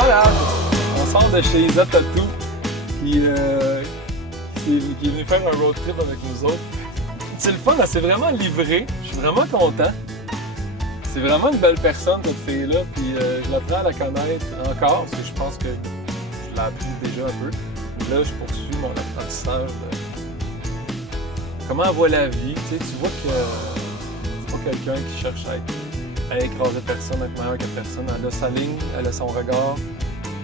malade! On sort de chez Isa Tattoo, qui est venu faire un road trip avec nous autres. C'est le fun, elle s'est vraiment livrée. Je suis vraiment content. C'est vraiment une belle personne, cette fille-là. Puis je l'apprends à la connaître encore, parce que je pense que je l'ai appris déjà un peu. Mais là, je poursuis mon apprentissage de comment elle voit la vie. Tu sais, tu vois que c'est pas quelqu'un qui cherche à écraser personne, à être meilleur que personne. Elle a sa ligne, elle a son regard,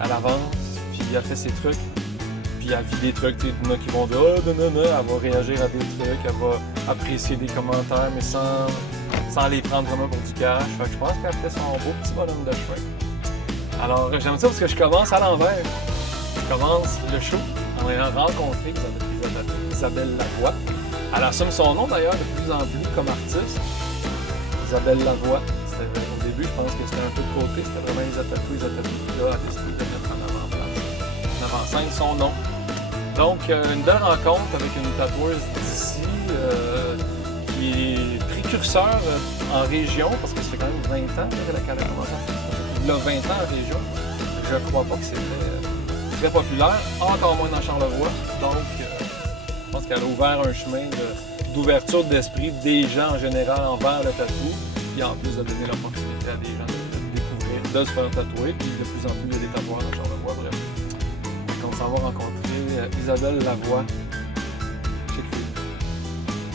elle avance, puis elle fait ses trucs. Puis elle vit des trucs, tu sais, il y en a qui vont dire « Ah, non, elle va réagir à des trucs, elle va apprécier des commentaires, mais sans les prendre vraiment pour du cash. » Fait que je pense qu'elle fait son beau petit bonhomme de chemin. Alors, j'aime ça parce que je commence à l'envers. Je commence le show en ayant rencontré Isabelle Lavoie. Elle assume son nom d'ailleurs de plus en plus comme artiste. Isabelle Lavoie. Au début, je pense que c'était un peu de côté, c'était vraiment Isa Tattoo. Puis là, elle a décidé de mettre en avant-place, en avant-scène son nom. Donc, une belle rencontre avec une tatoueuse d'ici qui est précurseur en région, parce que ça fait quand même 20 ans qu'elle a commencé à faire ça. Il a 20 ans en région. Je ne crois pas que c'était très populaire, encore moins dans Charlevoix. Donc, je pense qu'elle a ouvert un chemin d'ouverture d'esprit des gens en général envers le tatou, puis en plus de donner l'opportunité à des gens de découvrir, de se faire tatouer, puis de plus en plus de des tatoueurs dans Charlevoix, bref. Donc, on s'en va rencontrer Isabelle Lavoie. Chic fille.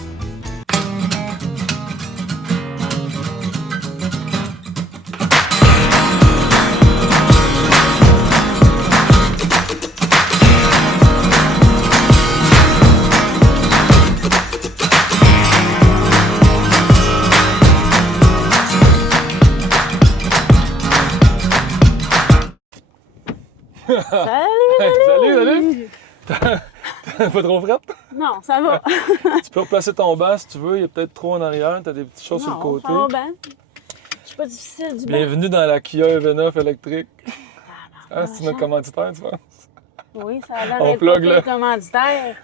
Salut! T'as pas trop frette? Non, ça va. Tu peux replacer ton bas si tu veux, il est peut-être trop en arrière, t'as des petites choses sur le côté. Ça va bien. Je suis pas difficile du banc. Bienvenue dans la Kia EV9 électrique. C'est notre commanditaire, tu vois? Oui, ça a l'air On d'être plug, là. commanditaire.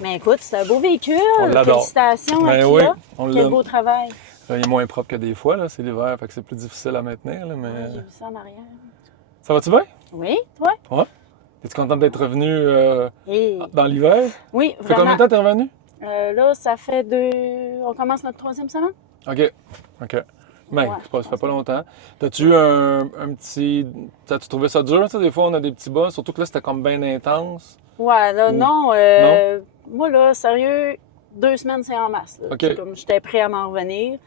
Mais écoute, c'est un beau véhicule. On l'adore. Félicitations à Ben Kia. oui, on Quel l'aime. beau travail. Il est moins propre que des fois, là, c'est l'hiver, fait que c'est plus difficile à maintenir, là, mais... J'ai vu ça en arrière. Ça va-tu bien? Oui, toi? Ouais. Es-tu contente d'être revenu Et... dans l'hiver? Oui, Ça fait combien vraiment. de temps que t'es revenu? Là, ça fait On commence notre 3e semaine? OK. Ben, Ouais, ça fait pas longtemps. T'as-tu eu un petit... T'as-tu trouvé ça dur, tu sais? Des fois, on a des petits bas, surtout que là, c'était comme bien intense. Ouais, là, Ou- non. Non? Moi, là, sérieux, 2 semaines, c'est en masse. Là. OK. C'est comme j'étais prêt à m'en revenir.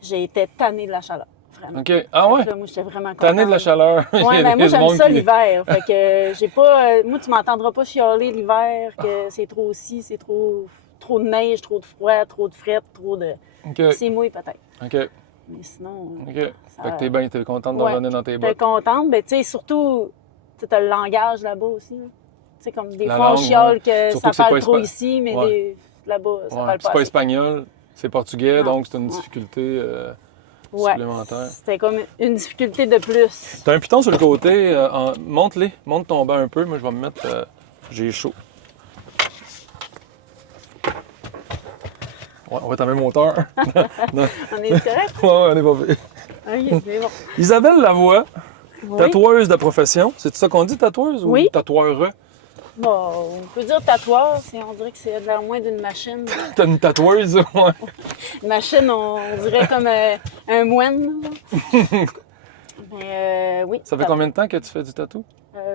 J'ai été tannée de la chaleur. Vraiment. OK. Ah ouais? Là, moi, j'étais vraiment contente. T'année de la chaleur. Ouais, Il y a ben moi, du j'aime monde ça qui- l'hiver. Fait que j'ai pas. Moi, tu m'entendras pas chialer l'hiver, que c'est trop aussi, c'est trop de neige, trop de froid, trop de fret, trop de. OK. C'est mouillé peut-être. OK. Mais sinon. OK. Ça- Fait que t'es bien, t'es contente de Ouais. revenir dans tes J'étais bottes. contente, mais tu sais, surtout, tu as le langage là-bas aussi. là. Tu sais, comme des La fois, on langue, chiale ouais. que Surtout ça que c'est parle pas trop espa- ici, mais Ouais. là-bas, ça Ouais. parle C'est pas pas assez. espagnol, c'est portugais, Non. donc c'est une Ouais. difficulté Ouais. supplémentaire. C'était comme une difficulté de plus. T'as un piton sur le côté, monte-les, monte ton banc un peu, moi je vais me mettre, j'ai chaud. Ouais, on va être à la même hauteur. Non. On est correct? Ouais, on est pas fait. OK, c'est bon. Isabelle Lavoie, Oui. tatoueuse de profession. C'est ça qu'on dit, tatoueuse ou Oui. tatoueureux? Bon, on peut dire tatoueur, on dirait que c'est de l'air moins d'une machine. T'as une tatoueuse, ouais. Une machine, on dirait comme un moine. là. Mais oui. Ça fait combien de temps que tu fais du tatou?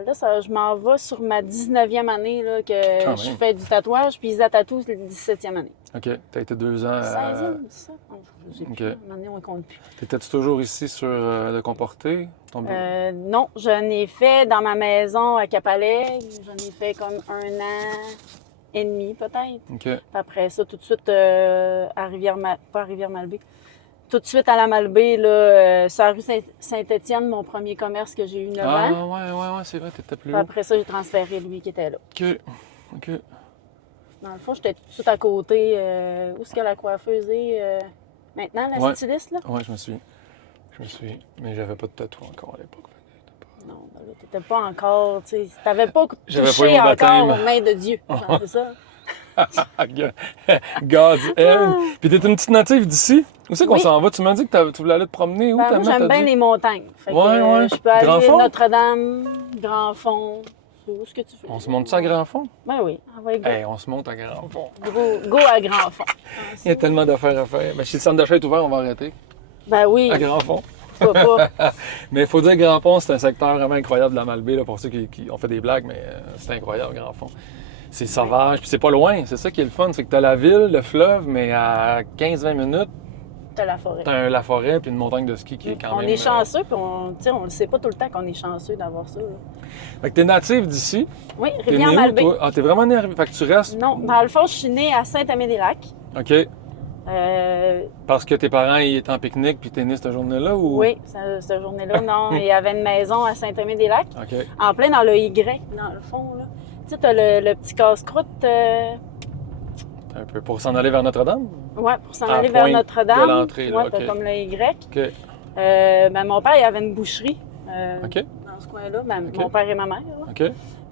Là, je m'en vais sur ma 19e année là, que Quand je même. fais du tatouage, puis Isa Tattoo, c'est la 17e année. OK, t'as été 2 ans. 16e, c'est ça? Oh, je sais plus. OK. À un moment donné, on ne compte plus. T'étais-tu toujours ici sur le Comporté? Ton bureau? Non, j'en ai fait dans ma maison à Capalais. J'en ai fait comme 1 an et demi, peut-être. OK. Puis après ça, tout de suite à pas à Rivière-Malbaie. Tout de suite à la Malbaie, là, sur la rue Saint-Étienne, mon premier commerce que j'ai eu 9 Ah, ans. ouais, c'est vrai, t'étais plus Puis haut. après ça, j'ai transféré lui qui était là. OK. Dans le fond, j'étais tout de suite à côté. Où est-ce que la coiffeuse est maintenant, la Ouais. styliste, là? Ouais, je me suis. Mais j'avais pas de tatou encore à l'époque. Non, ben là, t'étais pas encore, tu sais, t'avais pas J'avais pas touché eu mon encore baptême. aux mains de Dieu. Genre, c'est ça? God's end. Puis t'es une petite native d'ici. Où c'est qu'on Oui. s'en va? Tu m'as dit que tu voulais aller te promener où? Ben, ta moi, mère j'aime t'a bien dit? les montagnes. Fait que, Ouais. je peux aller Grand à Fort? Notre-Dame, Grand Fond, c'est où ce que tu veux. On se monte ça à grand fond? Ben oui, on va go. Hey, on se monte à grand fond. Go à Grand Fond. Il y a tellement d'affaires à faire. Ben, si le centre d'achat est ouvert, on va arrêter. Ben oui, À grand fond. pourquoi pas. Mais il faut dire que Grand Fond, c'est un secteur vraiment incroyable de la Malbaie, là, pour ceux qui ont fait des blagues, mais c'est incroyable, Grand Fond. C'est sauvage, puis c'est pas loin, c'est ça qui est le fun, c'est que t'as la ville, le fleuve, mais à 15-20 minutes, T'as la forêt. t'as la forêt puis une montagne de ski qui est quand On même... est chanceux, puis on le sait pas tout le temps qu'on est chanceux d'avoir ça. Là. Fait que t'es native d'ici. Oui, T'es né où, Rivière-Malbaie. toi? Ah, t'es vraiment né à Rivière. Fait que tu restes... Non, dans le fond, je suis née à Saint-Amé-des-Lacs. OK. Parce que tes parents, ils étaient en pique-nique puis t'es né cette journée-là, ou... Oui, cette journée-là, non. Il y avait une maison à Saint-Amé-des-Lacs, OK. en plein dans le Y, dans le fond. Là. Tu sais, t'as le petit casse-croûte. Un peu pour s'en aller vers Notre-Dame? Ouais, pour s'en À aller la vers pointe Notre-Dame. de l'entrée, là, Ouais, OK. t'as comme le Y. OK. Ben, mon père, il avait une boucherie OK. dans ce coin-là. Ben, OK. Mon père et ma mère. Là. OK.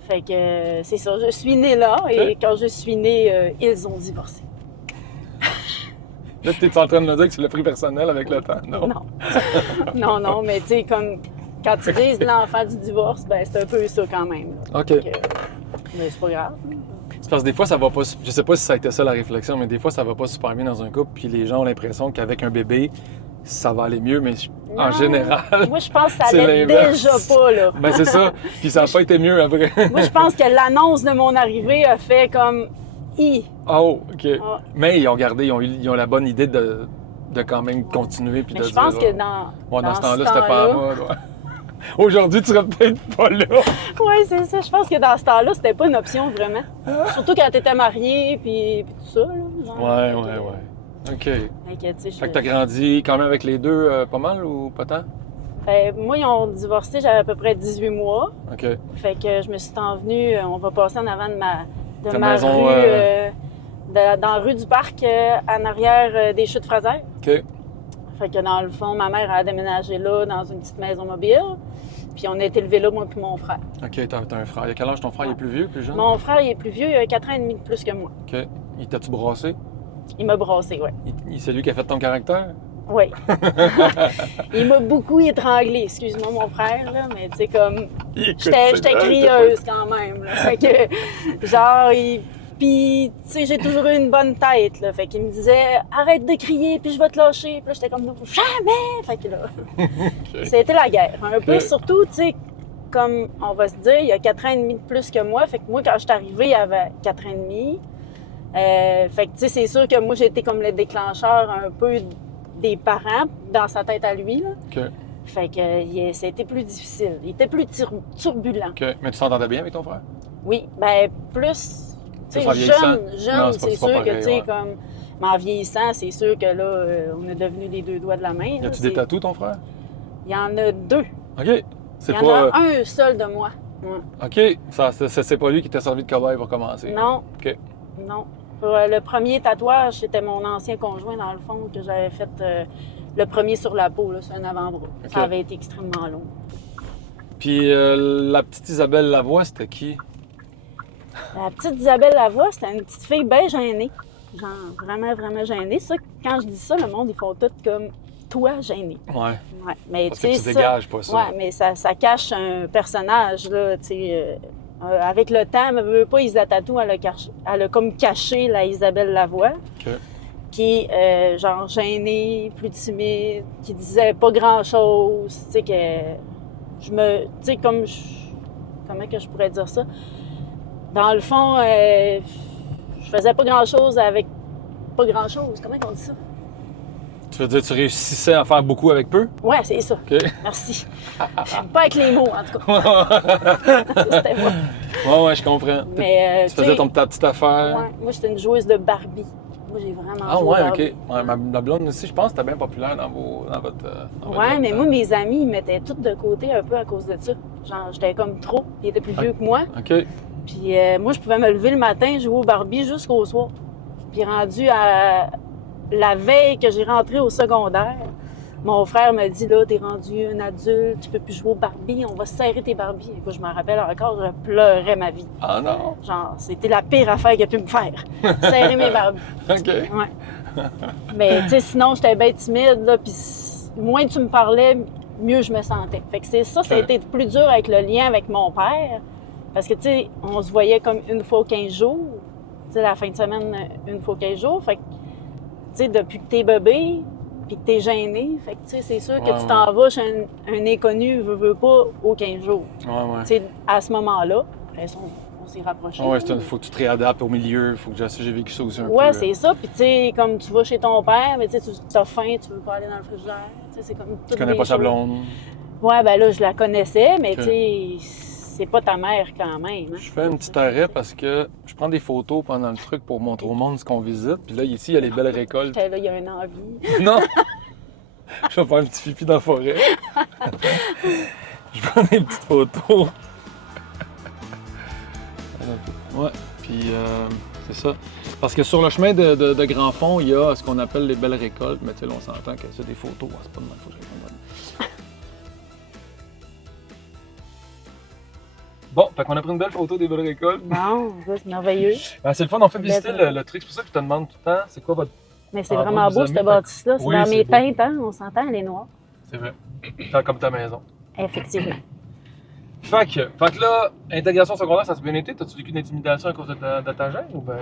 Fait que c'est ça, je suis née là et quand je suis née, ils ont divorcé. Là, t'es en train de me dire que tu l'as pris personnel avec le temps? Non. Non, mais tu sais, comme quand tu dis l'enfant du divorce, ben c'est un peu ça quand même. Là. OK. Fait que, mais c'est pas grave. C'est parce que des fois, ça va pas... Je sais pas si ça a été ça la réflexion, mais des fois, ça va pas super bien dans un couple, puis les gens ont l'impression qu'avec un bébé, ça va aller mieux, mais en Non. général... Moi, je pense que ça c'est allait l'inverse. déjà pas, là. Ben c'est ça. Puis ça n'a pas été mieux après. Moi, je pense que l'annonce de mon arrivée a fait comme... Oh, OK. Ah. Mais ils ont gardé, ils ont la bonne idée de quand même continuer puis Mais de je dire... pense que dans ce temps-là, c'était pas à moi. Ouais. Aujourd'hui, tu serais peut-être pas là. Oui, c'est ça. Je pense que dans ce temps-là, c'était pas une option vraiment. Surtout quand t'étais mariée puis tout ça. Là, genre. Ouais. OK. Fait que, tu sais, Fait que t'as grandi quand même avec les deux pas mal ou pas tant? Ben, moi, ils ont divorcé, j'avais à peu près 18 mois. OK. Fait que je me suis envenue, on va passer en avant de Ta ma maison, rue, dans la rue du Parc, en arrière des Chutes Fraser. OK. Fait que dans le fond, ma mère a déménagé là, dans une petite maison mobile. Puis on a été élevés là, moi puis mon frère. OK, t'as un frère. Il y a quel âge ton frère? Il est plus vieux, plus jeune? Mon frère, il est plus vieux, il a 4 ans et demi de plus que moi. OK. Il t'a-tu brassé? Il m'a brassé, oui. C'est lui qui a fait ton caractère? Oui. Il m'a beaucoup étranglé, excuse-moi mon frère, là, mais tu sais, comme. J'étais crieuse quand même, là. Fait que, genre, Puis, tu sais, j'ai toujours eu une bonne tête, là. Fait qu'il me disait, arrête de crier, puis je vais te lâcher. Puis là, j'étais comme, jamais! Fait que là, c'était la guerre. Un peu, surtout, tu sais, comme on va se dire, il y a 4 ans et demi de plus que moi. Fait que moi, quand je suis arrivée, il y avait 4 ans et demi. Fait que, tu sais, c'est sûr que moi, j'ai été comme le déclencheur un peu des parents dans sa tête à lui, là. OK. Fait que c'était plus difficile. Il était plus turbulent. OK. Mais tu t'entendais bien avec ton frère? Oui, ben plus... Tu sais, en vieillissant? jeune, Non, c'est pas sûr pareil, que, tu sais, ouais. comme... Mais en vieillissant, c'est sûr que là, on est devenus les deux doigts de la main. Y là. a-tu des tatous, ton frère? Il y en a 2. OK. C'est Il y pas... en a un seul de moi. Ouais. OK. C'est pas lui qui t'a servi de cobaye pour commencer? Non. OK. Non. Le premier tatouage, c'était mon ancien conjoint, dans le fond, que j'avais fait le premier sur la peau, là, c'est un avant-bras. OK. Ça avait été extrêmement long. Puis la petite Isabelle Lavoie, c'était qui? La petite Isabelle Lavoie, c'était une petite fille bien gênée. Genre, vraiment, vraiment gênée. Ça, quand je dis ça, le monde, ils font tout comme toi gênée. Ouais. Ouais, mais Parce tu que sais, tu ça... dégages pas ça. Ouais, mais ça cache un personnage, là, tu sais. Avec le temps, elle veut pas, Isa Tatou, elle a comme caché la Isabelle Lavoie, OK. qui est genre gênée, plus timide, qui disait pas grand-chose, tu sais, que tu sais, comment que je pourrais dire ça? Dans le fond, je faisais pas grand-chose avec pas grand-chose. Comment on dit ça? Tu veux dire, tu réussissais à faire beaucoup avec peu? Ouais, c'est ça. OK. Merci. Pas avec les mots, en tout cas. C'était moi. Ouais, je comprends. Mais, Tu faisais ta petite affaire. Ouais, moi, j'étais une joueuse de Barbie. Moi, j'ai vraiment Ah joué au ouais, Barbie. OK. Ouais, ma blonde aussi, je pense que c'était bien populaire dans votre Ouais, mais jeune moi, temps. mes amis, ils mettaient tout de côté un peu à cause de ça. Genre, j'étais comme trop. Ils étaient plus vieux que moi. OK. Puis moi, je pouvais me lever le matin, jouer au Barbie jusqu'au soir. Puis rendu à la veille que j'ai rentré au secondaire, mon frère me dit, là, t'es rendu un adulte, tu peux plus jouer au Barbie, on va serrer tes Barbies. Écoute, je m'en rappelle encore, je pleurais ma vie. Ah non? Genre, c'était la pire affaire qu'il a pu me faire. Serrer mes Barbies. OK. Ouais. Mais, tu sais, sinon, j'étais bien timide, là, puis moins tu me parlais, mieux je me sentais. Fait que c'est ça, ça a Ouais. été plus dur avec le lien avec mon père. Parce que, tu sais, on se voyait comme une fois aux 15 jours. Tu sais, la fin de semaine, une fois aux 15 jours. Fait que, tu sais, depuis que t'es bébé, puis que t'es gêné, fait que, tu sais, c'est sûr que Ouais, tu t'en vas chez un inconnu, veux pas, aux 15 jours. Ouais. Tu sais, à ce moment-là, après ça, on s'est rapprochés. Ouais, là. faut que tu te réadaptes au milieu. Faut que j'ai vécu ça aussi un peu. Ouais, c'est ça. Puis, tu sais, comme tu vas chez ton père, mais tu sais, tu as faim, tu veux pas aller dans le frigidaire. Tu sais, c'est comme Tu toutes connais des pas sa choses. blonde. Ouais, ben là, je la connaissais, mais Ok. tu sais, c'est pas ta mère quand même. Hein? Je fais un petit arrêt parce que je prends des photos pendant le truc pour montrer au monde ce qu'on visite. Puis là, ici, il y a les belles récoltes. Là, il y a une envie. Non! Je vais faire un petit pipi dans la forêt. Je prends des petites photos. Ouais, puis c'est ça. Parce que sur le chemin de Grand Fond, il y a ce qu'on appelle les belles récoltes. Mais tu sais, là, on s'entend que c'est des photos. Hein, c'est pas de mal, faut que je réponde. Bon, fait qu'on a pris une belle photo des belles récoltes. Bon, ça, c'est merveilleux. Ben, c'est le fun, on fait Belle visiter récolte. le truc. C'est pour ça que je te demande tout le temps, c'est quoi votre... Mais c'est Ah, vraiment vous beau, aimez, cette bâtisse-là. C'est oui, dans c'est mes beau. teintes, hein? On s'entend, elle est noire. C'est vrai. Faire comme ta maison. Effectivement. Fait que là, intégration secondaire, ça s'est bien été. T'as-tu vécu d'intimidation à cause de ta gêne ou ben... Ouais.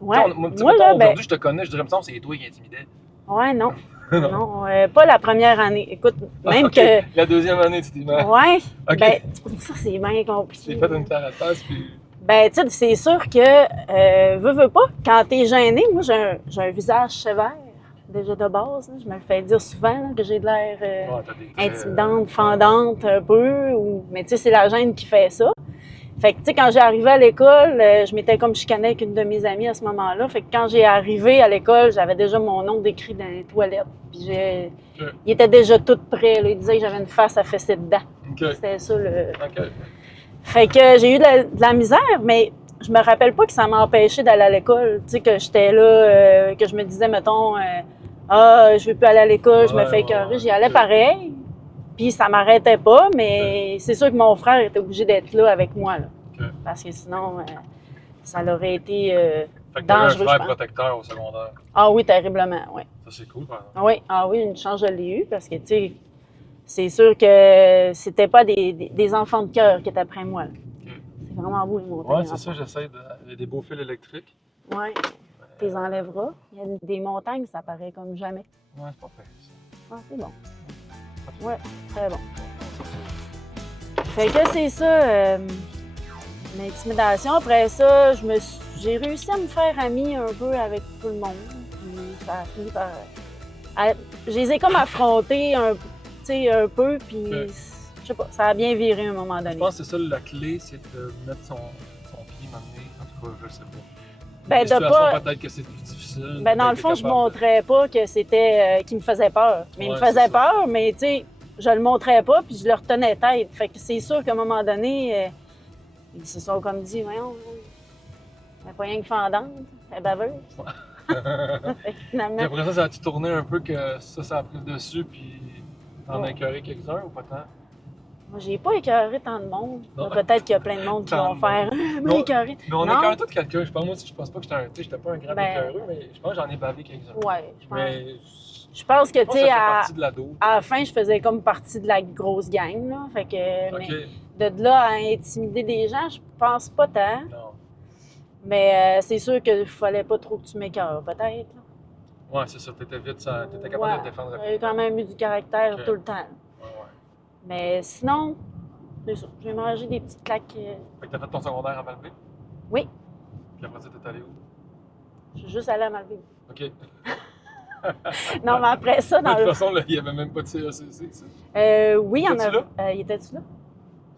Tu Ouais. sais, moi, Moi, là, ben, aujourd'hui, je te connais, je dirais, me semble, c'est toi qui intimidais. ouais, non. Non. Non, pas la première année. Écoute, même Ok. que. La deuxième année, tu t'es dit, Ouais. Ok. Ben, ça, c'est bien tu compliqué. t'es fait une terre à face, puis... Ben, tu sais, c'est sûr que, veux pas, quand t'es gêné, moi, j'ai un visage sévère, déjà de base. Là. Je me le fais dire souvent, là, que j'ai de l'air Ouais, t'as des traits, intimidante, fendante un peu. Mais tu sais, c'est la gêne qui fait ça. Fait que, tu sais, quand j'ai arrivé à l'école, je m'étais comme chicanée avec une de mes amies à ce moment-là. Fait que quand j'ai arrivé à l'école, j'avais déjà mon nom décrit dans les toilettes. Puis il était déjà tout prêt. Là. Il disait que j'avais une face à fesser dedans. OK. C'était ça, le... OK. Fait que j'ai eu de la misère, mais je me rappelle pas que ça m'empêchait d'aller à l'école. Tu sais, que j'étais là, que je me disais, mettons, je veux plus aller à l'école, je me Ouais, fais écœurer. ouais, J'y allais ok. pareil. Puis ça m'arrêtait pas, mais c'est sûr que mon frère était obligé d'être là avec moi. Là. Ok. Parce que sinon, ça aurait été Fait que t'avais un dangereux, je frère pense. protecteur au secondaire. Ah oui, terriblement, oui. Ça, c'est cool, par exemple. Ah oui, une chance, je l'ai eu parce que, tu sais, c'est sûr que c'était pas des enfants de cœur qui étaient après moi. Là. Ok. C'est vraiment beau, les montagnes. Ouais, c'est ça, j'essaie de... Il y a des beaux fils électriques. Oui, tu les enlèveras. Il y a des montagnes, ça paraît comme jamais. Ouais, c'est pas pire, ça. Ah, c'est bon. Oui, très bon. Fait que c'est ça, l'intimidation. Après ça, j'ai réussi à me faire amie un peu avec tout le monde. Puis ça a fini par... je les ai comme affrontés un peu, puis Ok. je sais pas, ça a bien viré à un moment donné. Je pense que c'est ça, la clé, c'est de mettre son pied, m'amener. En tout cas, je sais pas. Ben, Les de situations, pas... peut-être que c'est plus difficile. Ben, dans t'as le été fond, je capable de- montrais pas que c'était qu'il me faisait peur. Mais il Ouais, me c'est faisait ça. peur, mais tu sais, je le montrais pas, puis je le retenais tête. Fait que c'est sûr qu'à un moment donné, ils se sont comme dit, voyons, elle n'est pas rien que fendante, elle est baveuse. Fait que finalement, Puis après ça, ça a-tu tourné un peu que ça a pris le dessus, puis t'en as Ouais. écœuré quelques-uns ou pas tant? moi, j'ai pas écœuré tant de monde. Non. Là, peut-être qu'il y a plein de monde qui Tant vont de faire Non. écœuré. Mais on Non. écœure tout quelqu'un. Je pense, moi aussi, je pense pas que j'étais pas un grand Ben- écœureux, mais je pense que j'en ai bavé quelques-uns. Ouais, je pense. Mais Je pense que, je tu pense que sais, ça fait à partie de l'ado. la fin, je faisais comme partie de la grosse gang, là. Fait que, OK. mais de là à intimider des gens, je pense pas tant. Non. Mais c'est sûr qu'il fallait pas trop que tu m'écœures, peut-être. là. Ouais, c'est ça. T'étais vite, t'étais capable Ouais, de te défendre j'ai rapidement. quand même eu du caractère Ok. tout le temps. Ouais, ouais. Mais sinon, c'est ça. J'ai mangé des petites claques. Fait que t'as fait ton secondaire à Malbaie? Oui, Puis après ça, t'es allé où? je suis juste allée à Malbaie. OK. De Non, mais après ça, dans toute le... façon, là, il n'y avait même pas de CACC, ça. oui, il y en Étais-tu a... il était-tu là?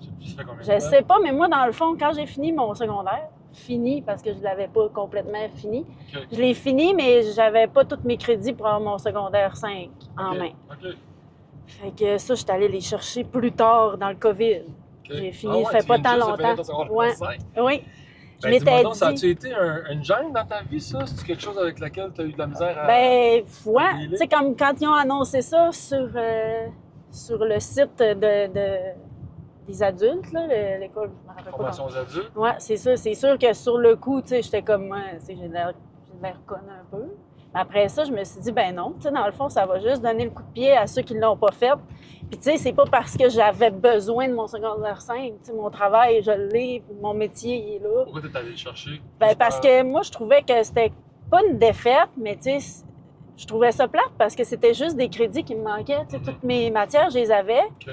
Je sais plus, ça fait combien de Je temps? sais pas, mais moi, dans le fond, quand j'ai fini mon secondaire, fini parce que je l'avais pas complètement fini, OK. je l'ai fini, mais j'avais pas tous mes crédits pour avoir mon secondaire 5 en OK. main. OK. Fait que ça, je suis allée les chercher plus tard dans le COVID. OK. J'ai fini, Ah ouais, ça fait tu pas viens tant juste de finir longtemps. ton secondaire Ouais. 5. Oui. Je Ben, m'étais dis-moi donc, ça dit... a-tu été une gêne dans ta vie, ça? C'est quelque chose avec laquelle tu as eu de la misère à... Ben, ouais. dealer? Tu sais, comme quand ils ont annoncé ça sur le site des adultes, là, l'école, je me rappelle pas. Formation aux adultes? Ouais, c'est ça. C'est sûr que sur le coup, tu sais, j'étais comme, ouais, tu sais, j'ai l'air conne un peu. Après ça, je me suis dit, ben non, tu sais, dans le fond, ça va juste donner le coup de pied à ceux qui ne l'ont pas fait. Puis, tu sais, c'est pas parce que j'avais besoin de mon secondaire 5. Tu sais, mon travail, je l'ai, mon métier, il est là. Pourquoi t'es allé le chercher? Ben, parce que moi, je trouvais que c'était pas une défaite, mais tu sais, je trouvais ça plate parce que c'était juste des crédits qui me manquaient. Tu sais, toutes mes matières, je les avais. OK.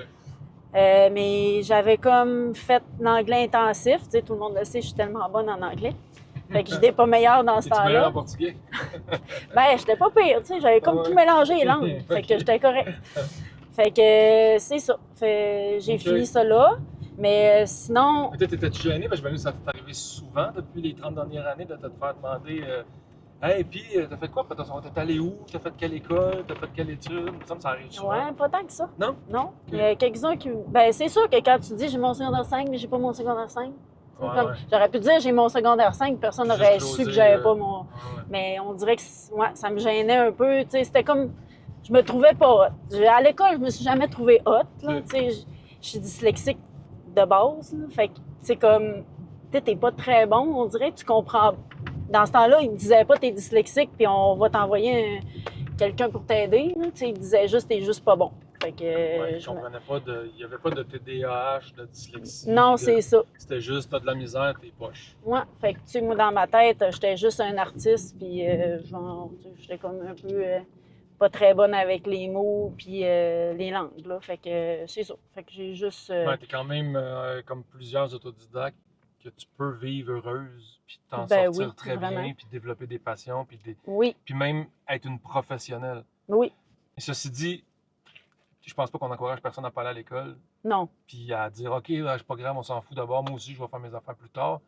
Mais j'avais comme fait l'anglais intensif. Tu sais, tout le monde le sait, je suis tellement bonne en anglais. Fait que j'étais pas meilleure dans ce Es-tu meilleur en temps-là. portugais? Ben, j'étais pas pire, tu sais, j'avais comme Ouais. tout mélangé les langues. Fait que j'étais correcte. Fait que c'est ça. J'ai Ok. fini ça là. Mais sinon, Peut-être t'étais-tu gêné? Parce que je me dis que ça t'est arrivé souvent depuis les 30 dernières années de te faire demander hey, puis t'as fait quoi? T'es allé où? T'as fait quelle école? T'as fait quelle étude? Il me semble que ça arrive souvent. ouais, pas tant que ça. Non? Non. Il y a quelques-uns qui. Ben, c'est sûr que quand tu dis j'ai mon secondaire 5, mais j'ai pas mon secondaire 5. Ouais, Comme, ouais. j'aurais pu dire j'ai mon secondaire 5, personne Juste n'aurait closer, su que j'avais pas ouais, mon. ouais. Mais on dirait que ouais, ça me gênait un peu. Tu sais, c'était comme. Je me trouvais pas hot. À l'école, je me suis jamais trouvée hot. Là, Ok. tu sais, je suis dyslexique de base. Là, fait que c'est comme. Tu sais, t'es pas très bon. On dirait que tu comprends. Dans ce temps-là, ils me disaient pas t'es dyslexique puis on va t'envoyer quelqu'un pour t'aider. Là. Tu sais, ils disaient juste t'es juste pas bon. Fait que. Ouais, je je me- comprenais pas il n'y avait pas de TDAH, de dyslexie. Non, de- c'est ça. C'était juste, t'as de la misère, t'es poche. Ouais, fait que, tu sais, moi, dans ma tête, j'étais juste un artiste, puis genre, tu sais, j'étais comme un peu pas très bonne avec les mots, puis les langues, là. Fait que c'est ça. Fait que j'ai juste. Ouais, t'es quand même comme plusieurs autodidactes que tu peux vivre heureuse, puis t'en Ben sortir oui, très vraiment. bien, puis développer des passions, Oui, puis même être une professionnelle. oui, Et ceci dit, je pense pas qu'on encourage personne à pas aller à l'école, non. puis à dire OK, là, c'est pas grave, on s'en fout d'abord, moi aussi je vais faire mes affaires plus tard.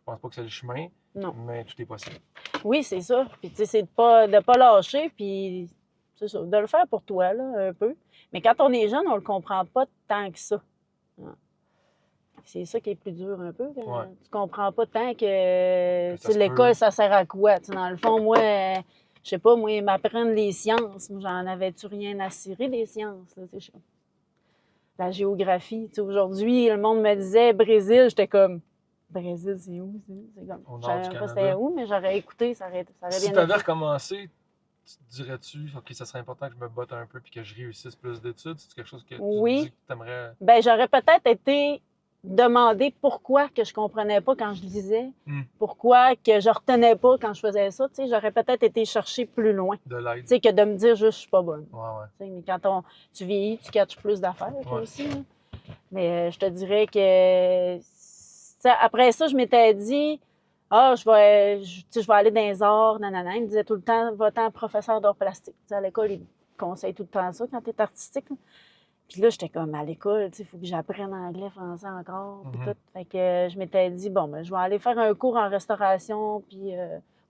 Je pense pas que c'est le chemin, Non. mais tout est possible. Oui, c'est ça. Puis, tu sais, c'est de pas lâcher, puis c'est ça, de le faire pour toi, là, un peu. Mais quand on est jeune, on le comprend pas tant que ça. Ouais. C'est ça qui est plus dur un peu. Quand Ouais. Tu comprends pas tant que Que tu ça sais, se l'école, peut. ça sert à quoi? Tu sais, dans le fond, moi, je sais pas, moi, m'apprendre les sciences. Moi, j'en avais-tu rien à cirer des sciences? Là, tu sais, la géographie. Tu sais, aujourd'hui, le monde me disait Brésil, j'étais comme Brésil, c'est où? C'est comme, Au je nord du savais pas Canada. c'était où, mais j'aurais écouté, ça aurait Si bien tu avais été. recommencé, tu te dirais-tu, OK, ça serait important que je me batte un peu puis que je réussisse plus d'études? C'est quelque chose que tu te Oui. dis que tu aimerais. Ben, j'aurais peut-être été demander pourquoi que je comprenais pas quand je lisais, pourquoi que je retenais pas quand je faisais ça. Tu sais, j'aurais peut-être été chercher plus loin. De l'aide. Tu sais, que de me dire juste je suis pas bonne. Ouais, ouais. Tu sais, mais quand tu vieillis, tu catches plus d'affaires, toi Ouais. aussi. Là. Mais je te dirais que tu sais, après ça, je m'étais dit tu sais, je vais aller dans les arts, nanana. Il me disait tout le temps, va-t'en professeur d'art plastique. Tu sais, à l'école, ils conseillent tout le temps ça quand tu es artistique. Là. Puis là, j'étais comme à l'école, tu sais, il faut que j'apprenne anglais, français encore, puis tout. Fait que je m'étais dit, bon, ben, je vais aller faire un cours en restauration, puis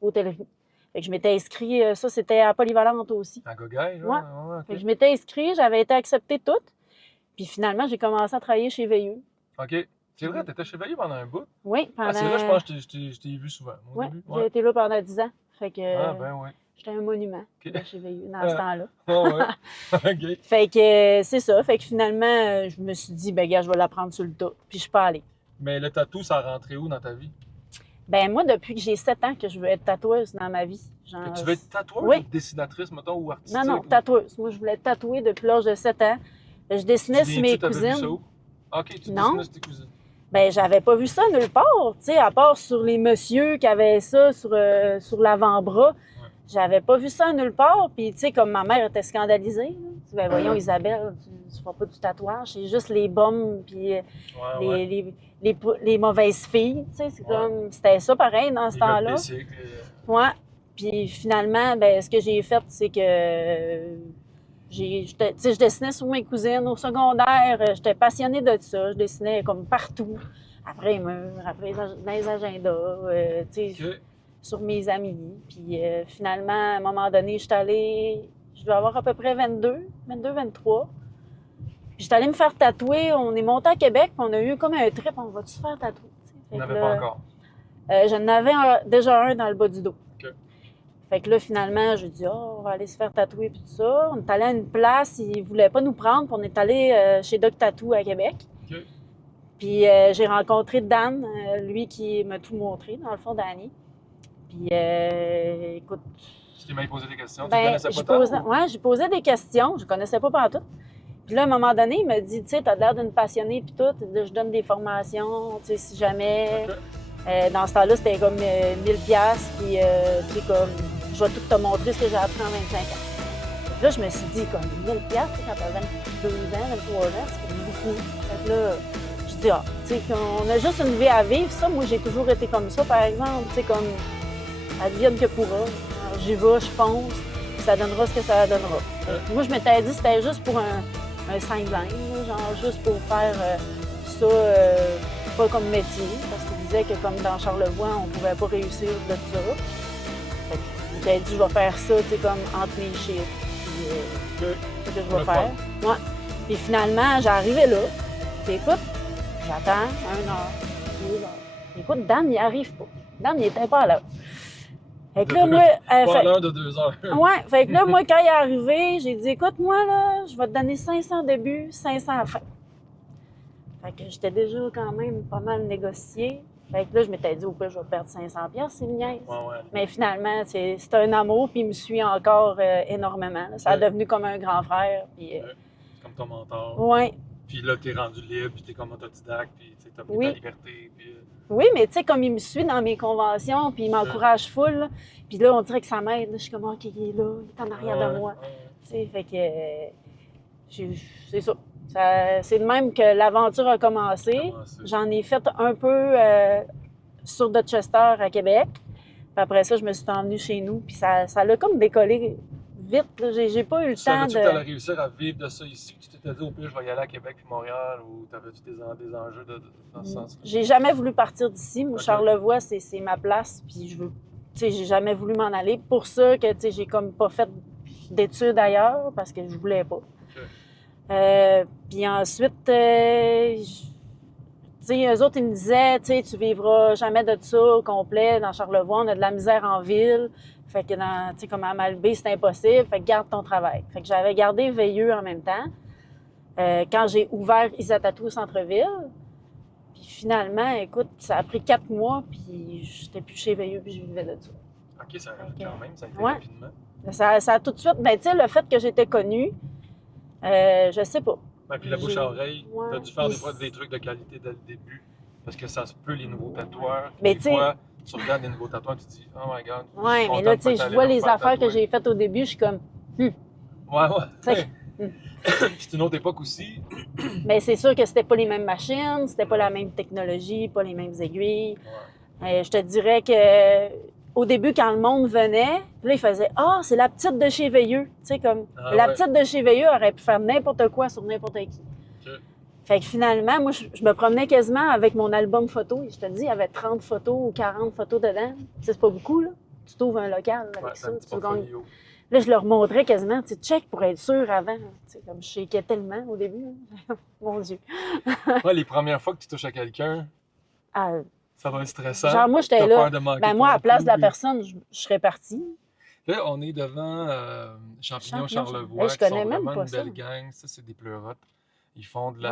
hôtellerie. Fait que je m'étais inscrit, ça, c'était à Polyvalente aussi. À Gogaille, là? Ouais. Ouais, OK. Fait que je m'étais inscrit, j'avais été acceptée toute. Puis finalement, j'ai commencé à travailler chez Veilleux. OK. C'est vrai, t'étais chez Veilleux pendant un bout. Oui, pendant. Ah, c'est vrai, je pense que je t'ai vu souvent. Au Oui, début. j'ai été là pendant 10 ans. Fait que Ah, ben oui. j'étais un monument OK. de chez Veilleux dans ce temps-là. Ouais, ouais. OK. Fait que c'est ça. Fait que finalement, je me suis dit, ben gars, je vais l'apprendre sur le tas. Puis je suis pas allée. Mais le tatou, ça rentrait où dans ta vie? Ben moi, depuis que j'ai 7 ans que je veux être tatoueuse dans ma vie. Genre, Que tu veux être tatoueuse oui. ou dessinatrice, mettons, ou artistique? Non, non, ou- tatoueuse. Moi, je voulais être tatouée depuis l'âge de 7 ans. Je dessinais Tu sur mes t'avais vu ça cousines. où? OK, tu Non. dessinais sur tes cousines. Ben, j'avais pas vu ça nulle part, tu sais, à part sur les messieurs qui avaient ça sur l'avant-bras. J'avais pas vu ça nulle part. Puis, tu sais, comme ma mère était scandalisée. Là. Tu dis, ben, voyons, Isabelle, tu fais pas du tatouage. C'est juste les bombes, puis Ouais, les mauvaises filles. Tu sais, c'est comme. C'était ça pareil dans ce Les gars de temps-là. bicycle, Ouais. Puis finalement, ben, ce que j'ai fait, c'est que je dessinais sur mes cousines au secondaire. J'étais passionnée de ça. Je dessinais comme partout. Après les murs, après dans les agendas, tu sais, OK. sur mes amis. Puis finalement, à un moment donné, je devais avoir à peu près 22, 23. Puis j'étais allée me faire tatouer. On est monté à Québec, puis on a eu comme un trip. On va-tu se faire tatouer? On n'avait pas encore. J'en avais déjà un dans le bas du dos. OK. Fait que là, finalement, j'ai dit, on va aller se faire tatouer, puis tout ça. On est allé à une place, ils voulaient pas nous prendre, puis on est allé chez Doc Tattoo à Québec. OK. Puis j'ai rencontré Dan, lui qui m'a tout montré, dans le fond, Danny. Puis écoute, Tu t'es même posé des questions, tu Ben, connaissais pas tant? ouais, j'ai posé des questions, je connaissais pas pantoute. Puis là, à un moment donné, il me dit, tu sais, t'as l'air d'une passionnée, puis tout, je donne des formations, tu sais, si jamais. Ok. Dans ce temps-là, c'était comme 1000 pièces, puis tu sais, comme, je vais tout te montrer ce que j'ai appris en 25 ans. Puis là, je me suis dit, comme 1000 pièces quand t'as 22 ans, 23 ans, c'est comme beaucoup. Fait que là, je dis, ah, tu sais, qu'on a juste une vie à vivre. Ça, moi, j'ai toujours été comme ça, par exemple, tu sais, comme, advienne que pourra. Alors, j'y vais, je fonce, puis ça donnera ce que ça donnera. Moi, je m'étais dit, c'était juste pour un sideline, là, genre juste pour faire ça, pas comme métier, parce qu'il disait que comme dans Charlevoix, on pouvait pas réussir de ça. Fait que je m'étais dit, je vais faire ça, tu sais, comme entre mes chiffres. Puis c'est ce que je vais faire. Ouais. Puis finalement, j'arrivais là. Puis écoute, j'attends 1 heure, 2 heures. Écoute, Dan, il arrive pas. Dan, il était pas là. Fait que là, moi. Pas l'heure de 2 heures. Ouais, fait que là, moi, quand il est arrivé, j'ai dit, écoute, moi, là, je vais te donner 500 au début, 500 à la fin. Fait que j'étais déjà quand même pas mal négocié. Fait que là, je m'étais dit, au pire, je vais perdre 500 $, c'est une niaise. Ouais. Mais finalement, c'est un amour, puis il me suit encore énormément. Là. Ça a devenu comme un grand frère. Puis, C'est comme ton mentor. Ouais. Puis là, t'es rendu libre, puis t'es comme autodidacte, puis t'as pris ta liberté. Puis... Oui, mais tu sais, comme il me suit dans mes conventions, puis il m'encourage full, là. Puis là, on dirait que ça m'aide. Je suis comme, OK, il est là, il est en arrière de moi. Tu sais, fait que c'est ça. C'est de même que l'aventure a commencé. J'en ai fait un peu sur Dorchester à Québec. Puis après ça, je me suis envenue chez nous. Puis ça l'a comme décollé vite. J'ai pas eu le temps de... Tu allais réussir à vivre de ça ici? Tu t'étais dit, au pire, je vais y aller à Québec puis Montréal, ou t'avais-tu des enjeux dans ce sens-là? J'ai jamais voulu partir d'ici. Moi, Charlevoix, c'est ma place. Puis je veux... Tu sais, j'ai jamais voulu m'en aller. Pour ça que, tu sais, j'ai comme pas fait d'études ailleurs parce que je voulais pas. Puis ensuite, tu sais, eux autres, ils me disaient, tu sais, tu vivras jamais de ça au complet dans Charlevoix, on a de la misère en ville. Fait que, tu sais, comme à Malbaie, c'est impossible. Fait que garde ton travail. Fait que j'avais gardé Veilleux en même temps. Quand j'ai ouvert Isatatou au centre-ville, puis finalement, écoute, ça a pris 4 mois, puis j'étais plus chez Veilleux, puis je vivais de ça. OK, ça quand même, ça a été rapidement. Ça a tout de suite, ben tu sais, le fait que j'étais connue, je sais pas. Ben, puis la bouche à oreille, t'as dû faire des trucs de qualité dès le début, parce que ça se peut, les nouveaux tatoueurs. Mais des fois, tu regardes les nouveaux tatoueurs, tu te dis, oh my God. Ouais, mais là, tu sais, je vois les affaires que j'ai faites au début, je suis comme, Ouais. C'est une autre époque aussi. Mais c'est sûr que c'était pas les mêmes machines, c'était pas la même technologie, pas les mêmes aiguilles. Je te dirais que au début, quand le monde venait, là, ils faisaient « Ah, c'est la petite de chez Veilleux. » Tu sais, comme la petite de chez Veilleux aurait pu faire n'importe quoi sur n'importe qui. Fait que finalement, moi, je me promenais quasiment avec mon album photo. Je te dis, il y avait 30 photos ou 40 photos dedans. C'est pas beaucoup, là. Tu trouves un local avec ça. Là, je leur montrais quasiment, tu sais, check pour être sûr avant. Tu sais, comme je shakeais tellement au début. Mon Dieu. Les premières fois que tu touches à quelqu'un, ça va être stressant. Genre, moi, j'étais là. Ben, moi, à la place de la personne, je serais partie. Là, on est devant Champignon Charlevoix. Je connais même pas une belle gang. Ça, c'est des pleurotes. Ils font de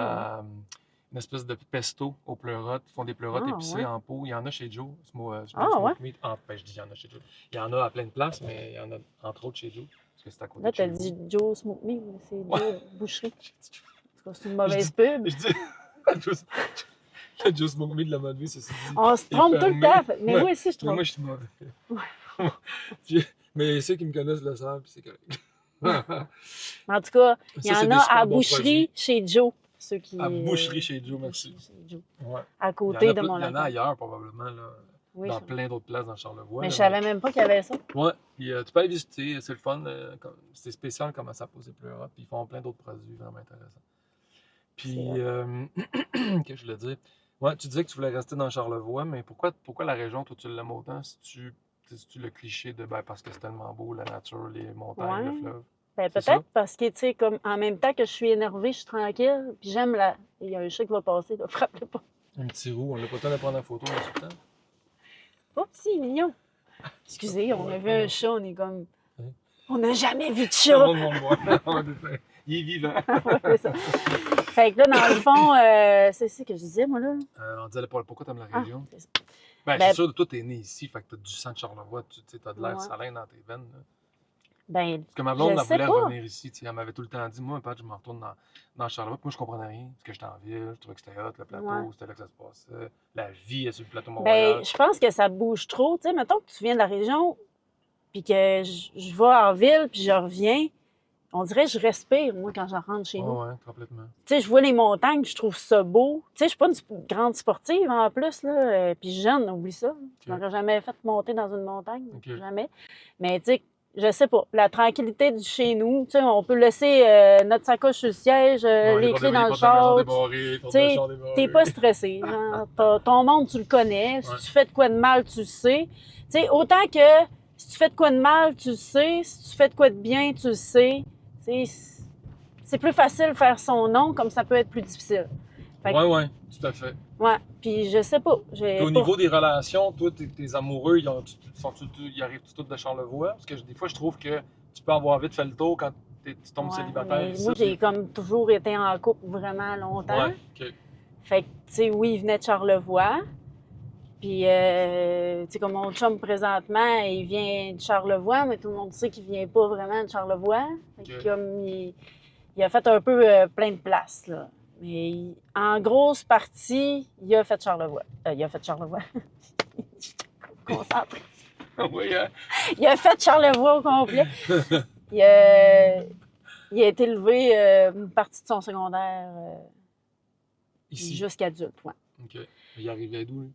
une espèce de pesto aux pleurotes. Ils font des pleurotes épicées en pot. Il y en a chez Joe. Je dis il y en a chez Joe. Il y en a à plein de places, mais il y en a entre autres chez Joe. Parce que c'est à côté là, de chez t'as dit Joe Smoke Me, mais c'est Joe Boucherie. C'est une mauvaise pub. Je dis le Joe Smoke Me de la mode vie, c'est ça. On se trompe tout le temps. Mais moi aussi, je trompe. Moi, je suis mauvais. Mais ceux qui me connaissent le savent, puis c'est correct. En tout cas, il y en a à Boucherie chez Joe. Ceux qui, à Boucherie chez Joe, merci. Chez Joe. Ouais. À côté de mon Il y en a ailleurs, probablement, là, dans plein d'autres places dans Charlevoix. Mais je savais même pas qu'il y avait ça. Oui, puis tu peux aller visiter, c'est le fun. C'est spécial comment ça pose les pleurotes. Puis ils font plein d'autres produits vraiment intéressants. Puis, qu'est-ce que je voulais dire? Ouais, tu disais que tu voulais rester dans Charlevoix, mais pourquoi la région, toi, tu l'aimes autant? Si tu le cliché de parce que c'est tellement beau, la nature, les montagnes, le fleuve? Ben, peut-être parce que, tu sais, comme en même temps que je suis énervée, je suis tranquille, puis j'aime la. Il y a un chat qui va passer, là, frappe-le pas. Un petit roux, on l'a pas le temps de prendre la photo, mais tout le temps. Oh, petit, mignon. Excusez, on a vu un chat, on est comme. On n'a jamais vu de chat. Il est vivant. C'est ça. Fait que là, dans le fond, c'est ça que je disais, moi, là. On disait pourquoi t'aimes la région? C'est ça. C'est sûr que toi, t'es né ici, fait que t'as du sang de Charlevoix, tu as de l'air salin dans tes veines. Là. Ben, Parce que ma blonde, je elle sais voulait pas. revenir ici. Elle m'avait tout le temps dit, moi, Pat, je me retourne dans Charlevoix. Puis moi, je comprenais rien. Parce que j'étais en ville, je trouvais que c'était hot, le plateau, Ouais. c'était là que ça se passait. La vie est sur le plateau Mont-Royal. Ben, je pense que ça bouge trop. Tu sais, mettons que tu viens de la région, puis que je vais en ville, puis je reviens, on dirait que je respire, moi, quand je rentre chez nous. Ouais, complètement. Tu sais, je vois les montagnes, je trouve ça beau. Tu sais, je suis pas une grande sportive en plus, là. Puis jeune, oublie ça. Je m'aurais jamais fait monter dans une montagne. Ok. Jamais. Mais tu sais, je sais pas. La tranquillité du chez nous, tu sais, on peut laisser notre sacoche sur le siège, les clés dans le char. Tu sais, t'es pas stressé. Genre, ton monde, tu le connais. Si tu fais de quoi de mal, tu le sais. Tu sais, autant que si tu fais de quoi de mal, tu le sais. Si tu fais de quoi de bien, tu le sais. Tu sais, c'est plus facile de faire son nom, comme ça peut être plus difficile. Fait que- Ouais, tout à fait. Ouais, puis je sais pas. Puis au niveau des relations, toi, tes amoureux, ils arrivent tous de Charlevoix? Parce que des fois, je trouve que tu peux avoir vite fait le tour quand tu tombes Ouais, célibataire. mais ici, moi, j'ai puis- comme toujours été en couple vraiment longtemps. Ouais, OK. Fait que, tu sais, oui, il venait de Charlevoix. Puis, tu sais, comme mon chum présentement, il vient de Charlevoix, mais tout le monde sait qu'il vient pas vraiment de Charlevoix. Fait que Ok. comme il a fait un peu plein de places, là. Mais en grosse partie, il a fait Charlevoix. Il a fait Charlevoix. Concentré. Oui, hein? Il a fait Charlevoix au complet. Il a été élevé une partie de son secondaire Ici. jusqu'à adulte, ouais. OK. Mais il arrivait d'où, lui?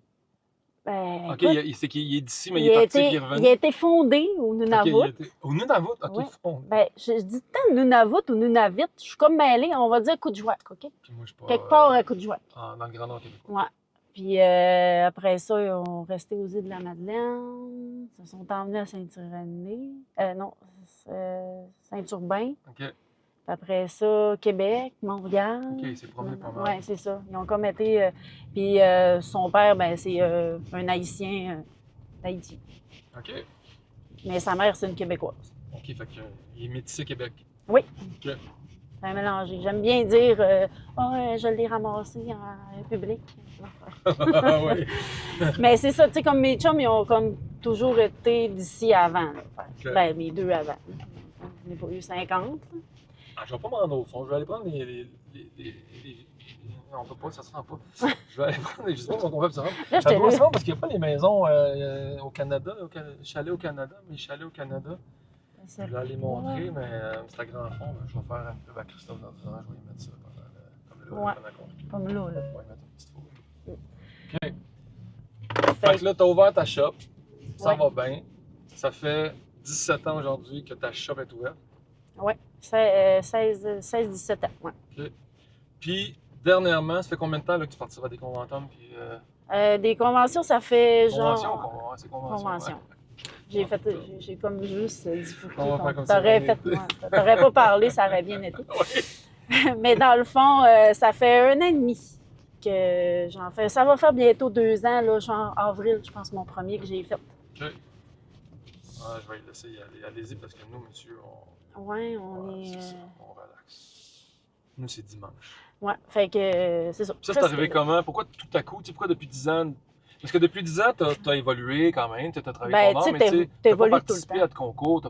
Ben, OK, écoute, c'est qu'il est d'ici, mais il est parti et il est revenu. il a été fondé au Nunavut. OK, au Nunavut? OK, Ouais. fond. Ben, je dis tant Nunavut ou Nunavut, je suis comme mêlée, on va dire Coudjouac, OK? Puis moi, je suis pas... Quelque part à Coudjouac. dans le Grand Nord québécois. Ouais. Puis après ça, ils ont resté aux îles de la Madeleine, ils se sont emmenés à Saint-Irénée. Saint-Urbain. OK. Puis après ça, Québec, Montréal. OK, il s'est promené pas mal. Oui, c'est ça. Ils ont comme été. Puis son père, ben, c'est un Haïtien d'Haïti. OK. Mais sa mère, c'est une Québécoise. OK, fait que, il est métissé Québec. Oui. OK. C'est un mélangé. J'aime bien dire je l'ai ramassé en public. Oui. Mais c'est ça, tu sais, comme mes chums, ils ont comme toujours été d'ici avant. Là. OK. Ben, mes deux avant. Je n'ai pas eu 50. Ah, je vais pas me rendre au fond. Je vais aller prendre les... Non, on peut pas, ça se rend pas. Je vais aller prendre les... Je sais pas comment on fait ça. Là, Ça j'étais doit se là. rendre parce qu'il n'y a pas les maisons au Canada, chalets au Canada, mais chalets au Canada. Je vais aller montrer, mais c'est à grand fond. Je vais faire un peu à Christophe dans je vais y mettre ça comme là, Ouais. pendant qu'on recule. Comme là, là. Je vais y mettre une petite photo. OK. Fait que là, t'as ouvert ta shop. Ça Ouais. va bien. Ça fait 17 ans aujourd'hui que ta shop est ouverte. Oui, 16-17 ans. Ouais. Puis, dernièrement, ça fait combien de temps là, que tu participeras à des conventums? Puis, Des conventions, ça fait convention, genre. c'est convention. Convention. Ouais. J'ai comme juste dit On va faire comme ça. T'aurais pas parlé, ça aurait bien été. Oui. Mais dans le fond, ça fait 1 an et demi que j'en fais. Ça va faire bientôt 2 ans, là, genre avril, je pense, mon premier que j'ai fait. OK. Ah, je vais y laisser y aller. Allez-y, parce que nous, monsieur, Ouais, on est. c'est ça, on relaxe. Nous, c'est dimanche. Ouais, fait que c'est ça. Puis ça, c'est arrivé comment? Pourquoi tout à coup? Tu sais, pourquoi depuis 10 ans? Parce que depuis 10 ans, t'as évolué quand même, t'as travaillé Ben, ton art, tu sais, mais tu sais, t'as pas t'évolues tout le participé temps. à de concours,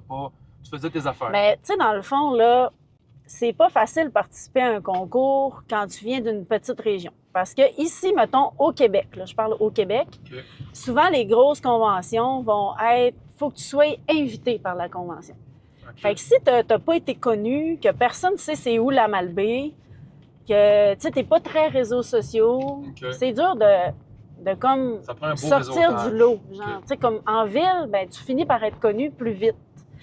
tu faisais tes affaires. Mais tu sais, dans le fond, là, c'est pas facile de participer à un concours quand tu viens d'une petite région. Parce que ici, mettons, au Québec, là, je parle au Québec, OK. souvent les grosses conventions vont être. Faut que tu sois invité par la convention. OK. Fait que si t'as pas été connu, que personne ne sait c'est où la Malbaie, que tu sais, t'es pas très réseaux sociaux, OK. c'est dur de comme Ça prend un beau sortir réseautage. du lot. Genre, OK. tu sais, comme en ville, ben, tu finis par être connu plus vite.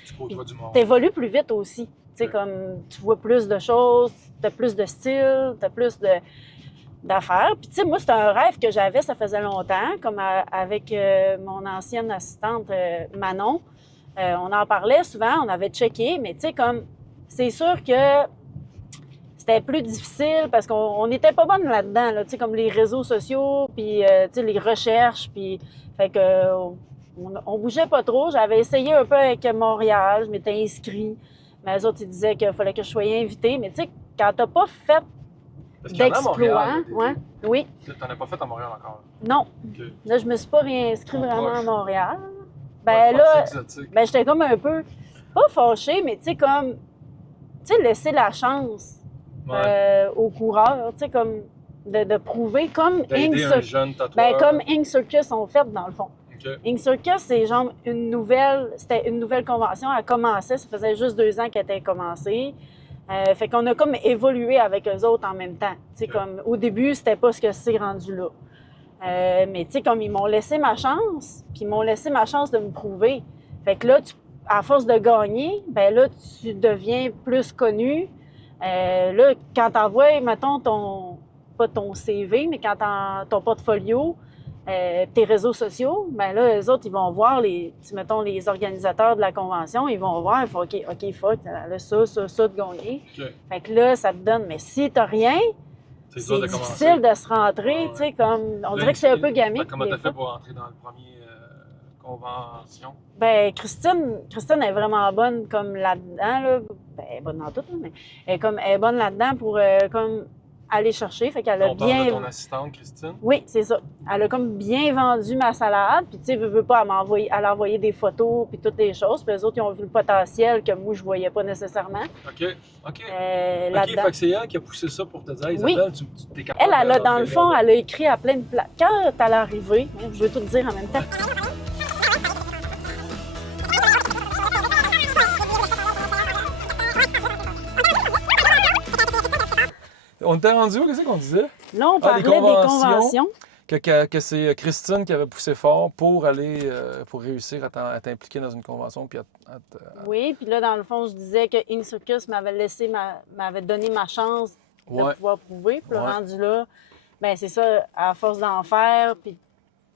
Tu côtoies du monde. T'évolues plus vite aussi. Tu sais, OK. comme tu vois plus de choses, t'as plus de style, t'as plus d'affaires. Puis, tu sais, moi, c'est un rêve que j'avais, ça faisait longtemps, comme avec mon ancienne assistante Manon. On en parlait souvent, on avait checké, mais tu sais, comme, c'est sûr que c'était plus difficile parce qu'on n'était pas bonne là-dedans, là, tu sais, comme les réseaux sociaux, puis, tu sais, les recherches, puis, fait que, on bougeait pas trop. J'avais essayé un peu avec Montréal, je m'étais inscrite, mais les autres, ils disaient qu'il fallait que je sois invitée, mais tu sais, quand t'as pas fait Parce qu'il y en a à Montréal, d'exploit, ouais, oui, T'en as pas fait à Montréal encore. non. OK. Là, je me suis pas réinscrite Trop vraiment proche. à Montréal. Ouais, Ben là, c'est exotique. ben j'étais comme un peu. pas fâché, mais tu sais, comme, tu sais, laisser la chance aux coureurs, tu sais, comme, de prouver, comme d'aider un jeune tatoueur. comme Ink Circus ont fait, dans le fond. Okay. Ink Circus, c'est genre c'était une nouvelle convention. Elle commençait, ça faisait juste 2 ans qu'elle était commencée. Fait qu'on a comme évolué avec eux autres en même temps. Tu sais, comme, au début, c'était pas ce que c'est rendu là. Mais tu sais, comme ils m'ont laissé ma chance, puis ils m'ont laissé ma chance de me prouver. Fait que là, à force de gagner, ben là, tu deviens plus connu. Là, quand t'envoies, mettons, pas ton CV, mais quand ton portfolio, tes réseaux sociaux, ben là, eux autres, ils vont voir mettons, les organisateurs de la convention, ils vont voir, ils font OK, fuck, là, ça de gagner. Okay. Fait que là, ça te donne, mais si t'as rien, c'est difficile de se rentrer, tu sais, comme, on dirait que c'est un peu gamique. Comment t'as fait pour rentrer dans le premier convention? Ben, Christine est vraiment bonne comme là-dedans, là. Ben, elle est bonne dans tout, là, mais elle est bonne là-dedans pour, comme, aller chercher. Fait qu'elle a bien... parle de ton assistante, Christine? Oui, c'est ça. Elle a comme bien vendu ma salade, puis tu sais, veut pas, elle a envoyé des photos, puis toutes les choses, puis les autres, ils ont vu le potentiel que moi, je voyais pas nécessairement. OK. OK, fait que c'est elle qui a poussé ça pour te dire, Isabelle, tu t'es capable elle, dans le fond, elle a écrit à plein de places. Quand elle est arrivée, je vais tout dire en même temps. On était rendu où? Qu'est-ce qu'on disait? Là, on parlait des conventions. Que c'est Christine qui avait poussé fort pour aller, pour réussir à t'impliquer dans une convention. Puis Oui, puis là, dans le fond, je disais que Ink Circus m'avait donné ma chance de pouvoir prouver. Puis le rendu là, ben c'est ça, à force d'en faire, puis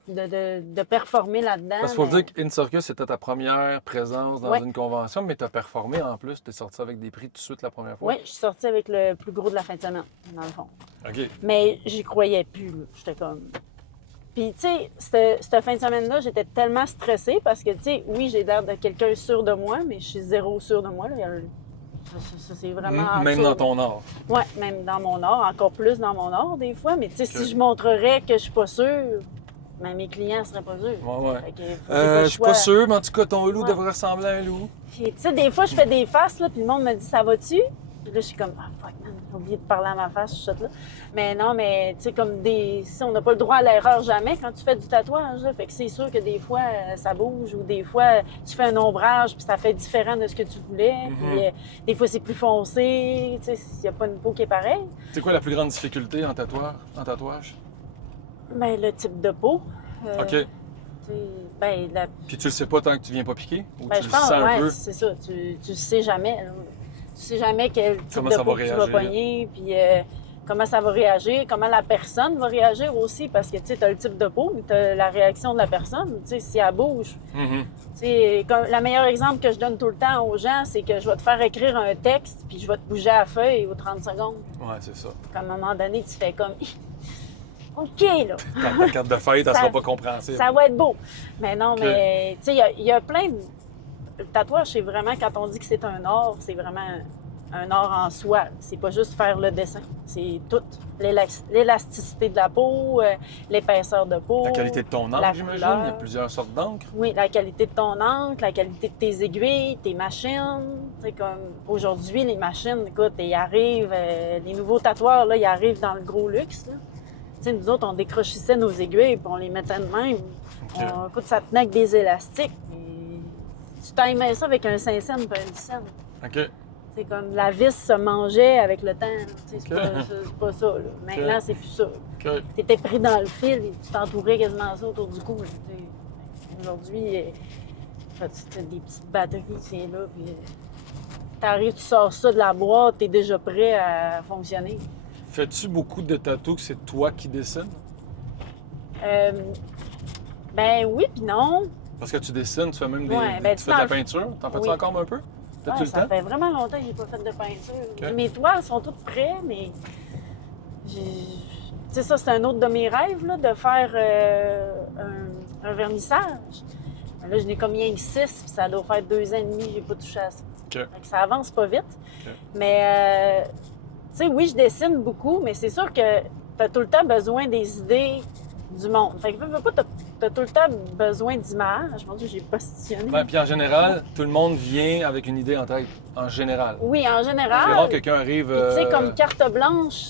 de performer là-dedans. Parce qu'il faut dire qu'Ink Circus, c'était ta première présence dans une convention, mais tu as performé en plus. Tu es sorti avec des prix tout de suite la première fois. Oui, je suis sortie avec le plus gros de la fin de semaine, dans le fond. OK. Mais j'y croyais plus, là. J'étais comme... Puis, tu sais, cette fin de semaine-là, j'étais tellement stressée parce que, tu sais, oui, j'ai l'air de quelqu'un sûr de moi, mais je suis zéro sûr de moi, là. Ça, c'est vraiment... Même dans ton art. Oui, même dans mon art, encore plus dans mon art, des fois. Mais, tu sais, si je montrerais que je suis pas sûre... Mais mes clients ne seraient pas sûrs. Je suis pas sûr, mais en tout cas, ton loup devrait ressembler à un loup. Puis, tu sais, des fois, je fais des faces, là, puis le monde me dit « ça va-tu? » Puis là, je suis comme « ah, fuck, man, j'ai oublié de parler à ma face, je suis là. » Mais non, mais tu sais, comme si on n'a pas le droit à l'erreur jamais quand tu fais du tatouage, là. Fait que c'est sûr que des fois, ça bouge, ou des fois, tu fais un ombrage, puis ça fait différent de ce que tu voulais. Puis des fois, c'est plus foncé, tu sais, s'il n'y a pas une peau qui est pareille. C'est quoi la plus grande difficulté en tatouage? Ben, le type de peau. OK. Puis tu le sais pas tant que tu viens pas piquer? Ou ben, tu je le pense, sens un peu? c'est ça. Tu le sais jamais. Là. Tu sais jamais quel type de peau tu vas pogner, puis comment ça va réagir, comment la personne va réagir aussi, parce que tu sais, as le type de peau, mais tu as la réaction de la personne, tu sais, si elle bouge. Tu sais, le meilleur exemple que je donne tout le temps aux gens, c'est que je vais te faire écrire un texte, puis je vais te bouger à la feuille aux 30 secondes. Ouais, c'est ça. À un moment donné, tu fais comme... OK, là. Ta carte de feuille, elle sera pas compréhensible. Ça va être beau. Mais non, mais tu sais, il y a plein de... Le tatouage, c'est vraiment, quand on dit que c'est un art, c'est vraiment un art en soi. C'est pas juste faire le dessin. C'est tout. L'élasticité de la peau, l'épaisseur de peau. La qualité de ton encre, j'imagine. Il y a plusieurs sortes d'encre. Oui, la qualité de ton encre, la qualité de tes aiguilles, tes machines. Tu sais, comme aujourd'hui, les machines, écoute, ils arrivent, les nouveaux tatoueurs, là, ils arrivent dans le gros luxe, là. Tu sais, nous autres, on décrochissait nos aiguilles puis on les mettait de même. Écoute, ça tenait avec des élastiques. Tu t'aimais ça avec un 5 cents et un 10 cents. OK. C'est comme la vis se mangeait avec le temps. C'est pas ça. Là. Maintenant, c'est plus ça. Tu étais pris dans le fil et tu t'entourais quasiment ça autour du cou. Aujourd'hui, tu as des petites batteries, c'est là. Puis t'arrives, tu sors ça de la boîte, t'es déjà prêt à fonctionner. Fais-tu beaucoup de tatous que c'est toi qui dessines? Ben oui, puis non. Parce que tu dessines, tu fais même tu fais de la peinture. T'en fais-tu encore un peu? Ça fait vraiment longtemps que j'ai pas fait de peinture. Mes toiles sont toutes prêtes, mais... Tu sais, ça, c'est un autre de mes rêves, là, de faire un vernissage. Là, je n'ai comme rien que 6, puis ça doit faire 2 ans et demi que j'ai pas touché à ça. Fait que ça avance pas vite. Mais... tu sais, oui, je dessine beaucoup, mais c'est sûr que tu as tout le temps besoin des idées du monde. Fait que veux pas, t'as tout le temps besoin d'images. Mon Dieu, j'ai positionné. Ben, puis en général, tout le monde vient avec une idée en tête. En général. Oui, en C'est général. rare que quelqu'un arrive. Puis, tu sais, comme carte blanche,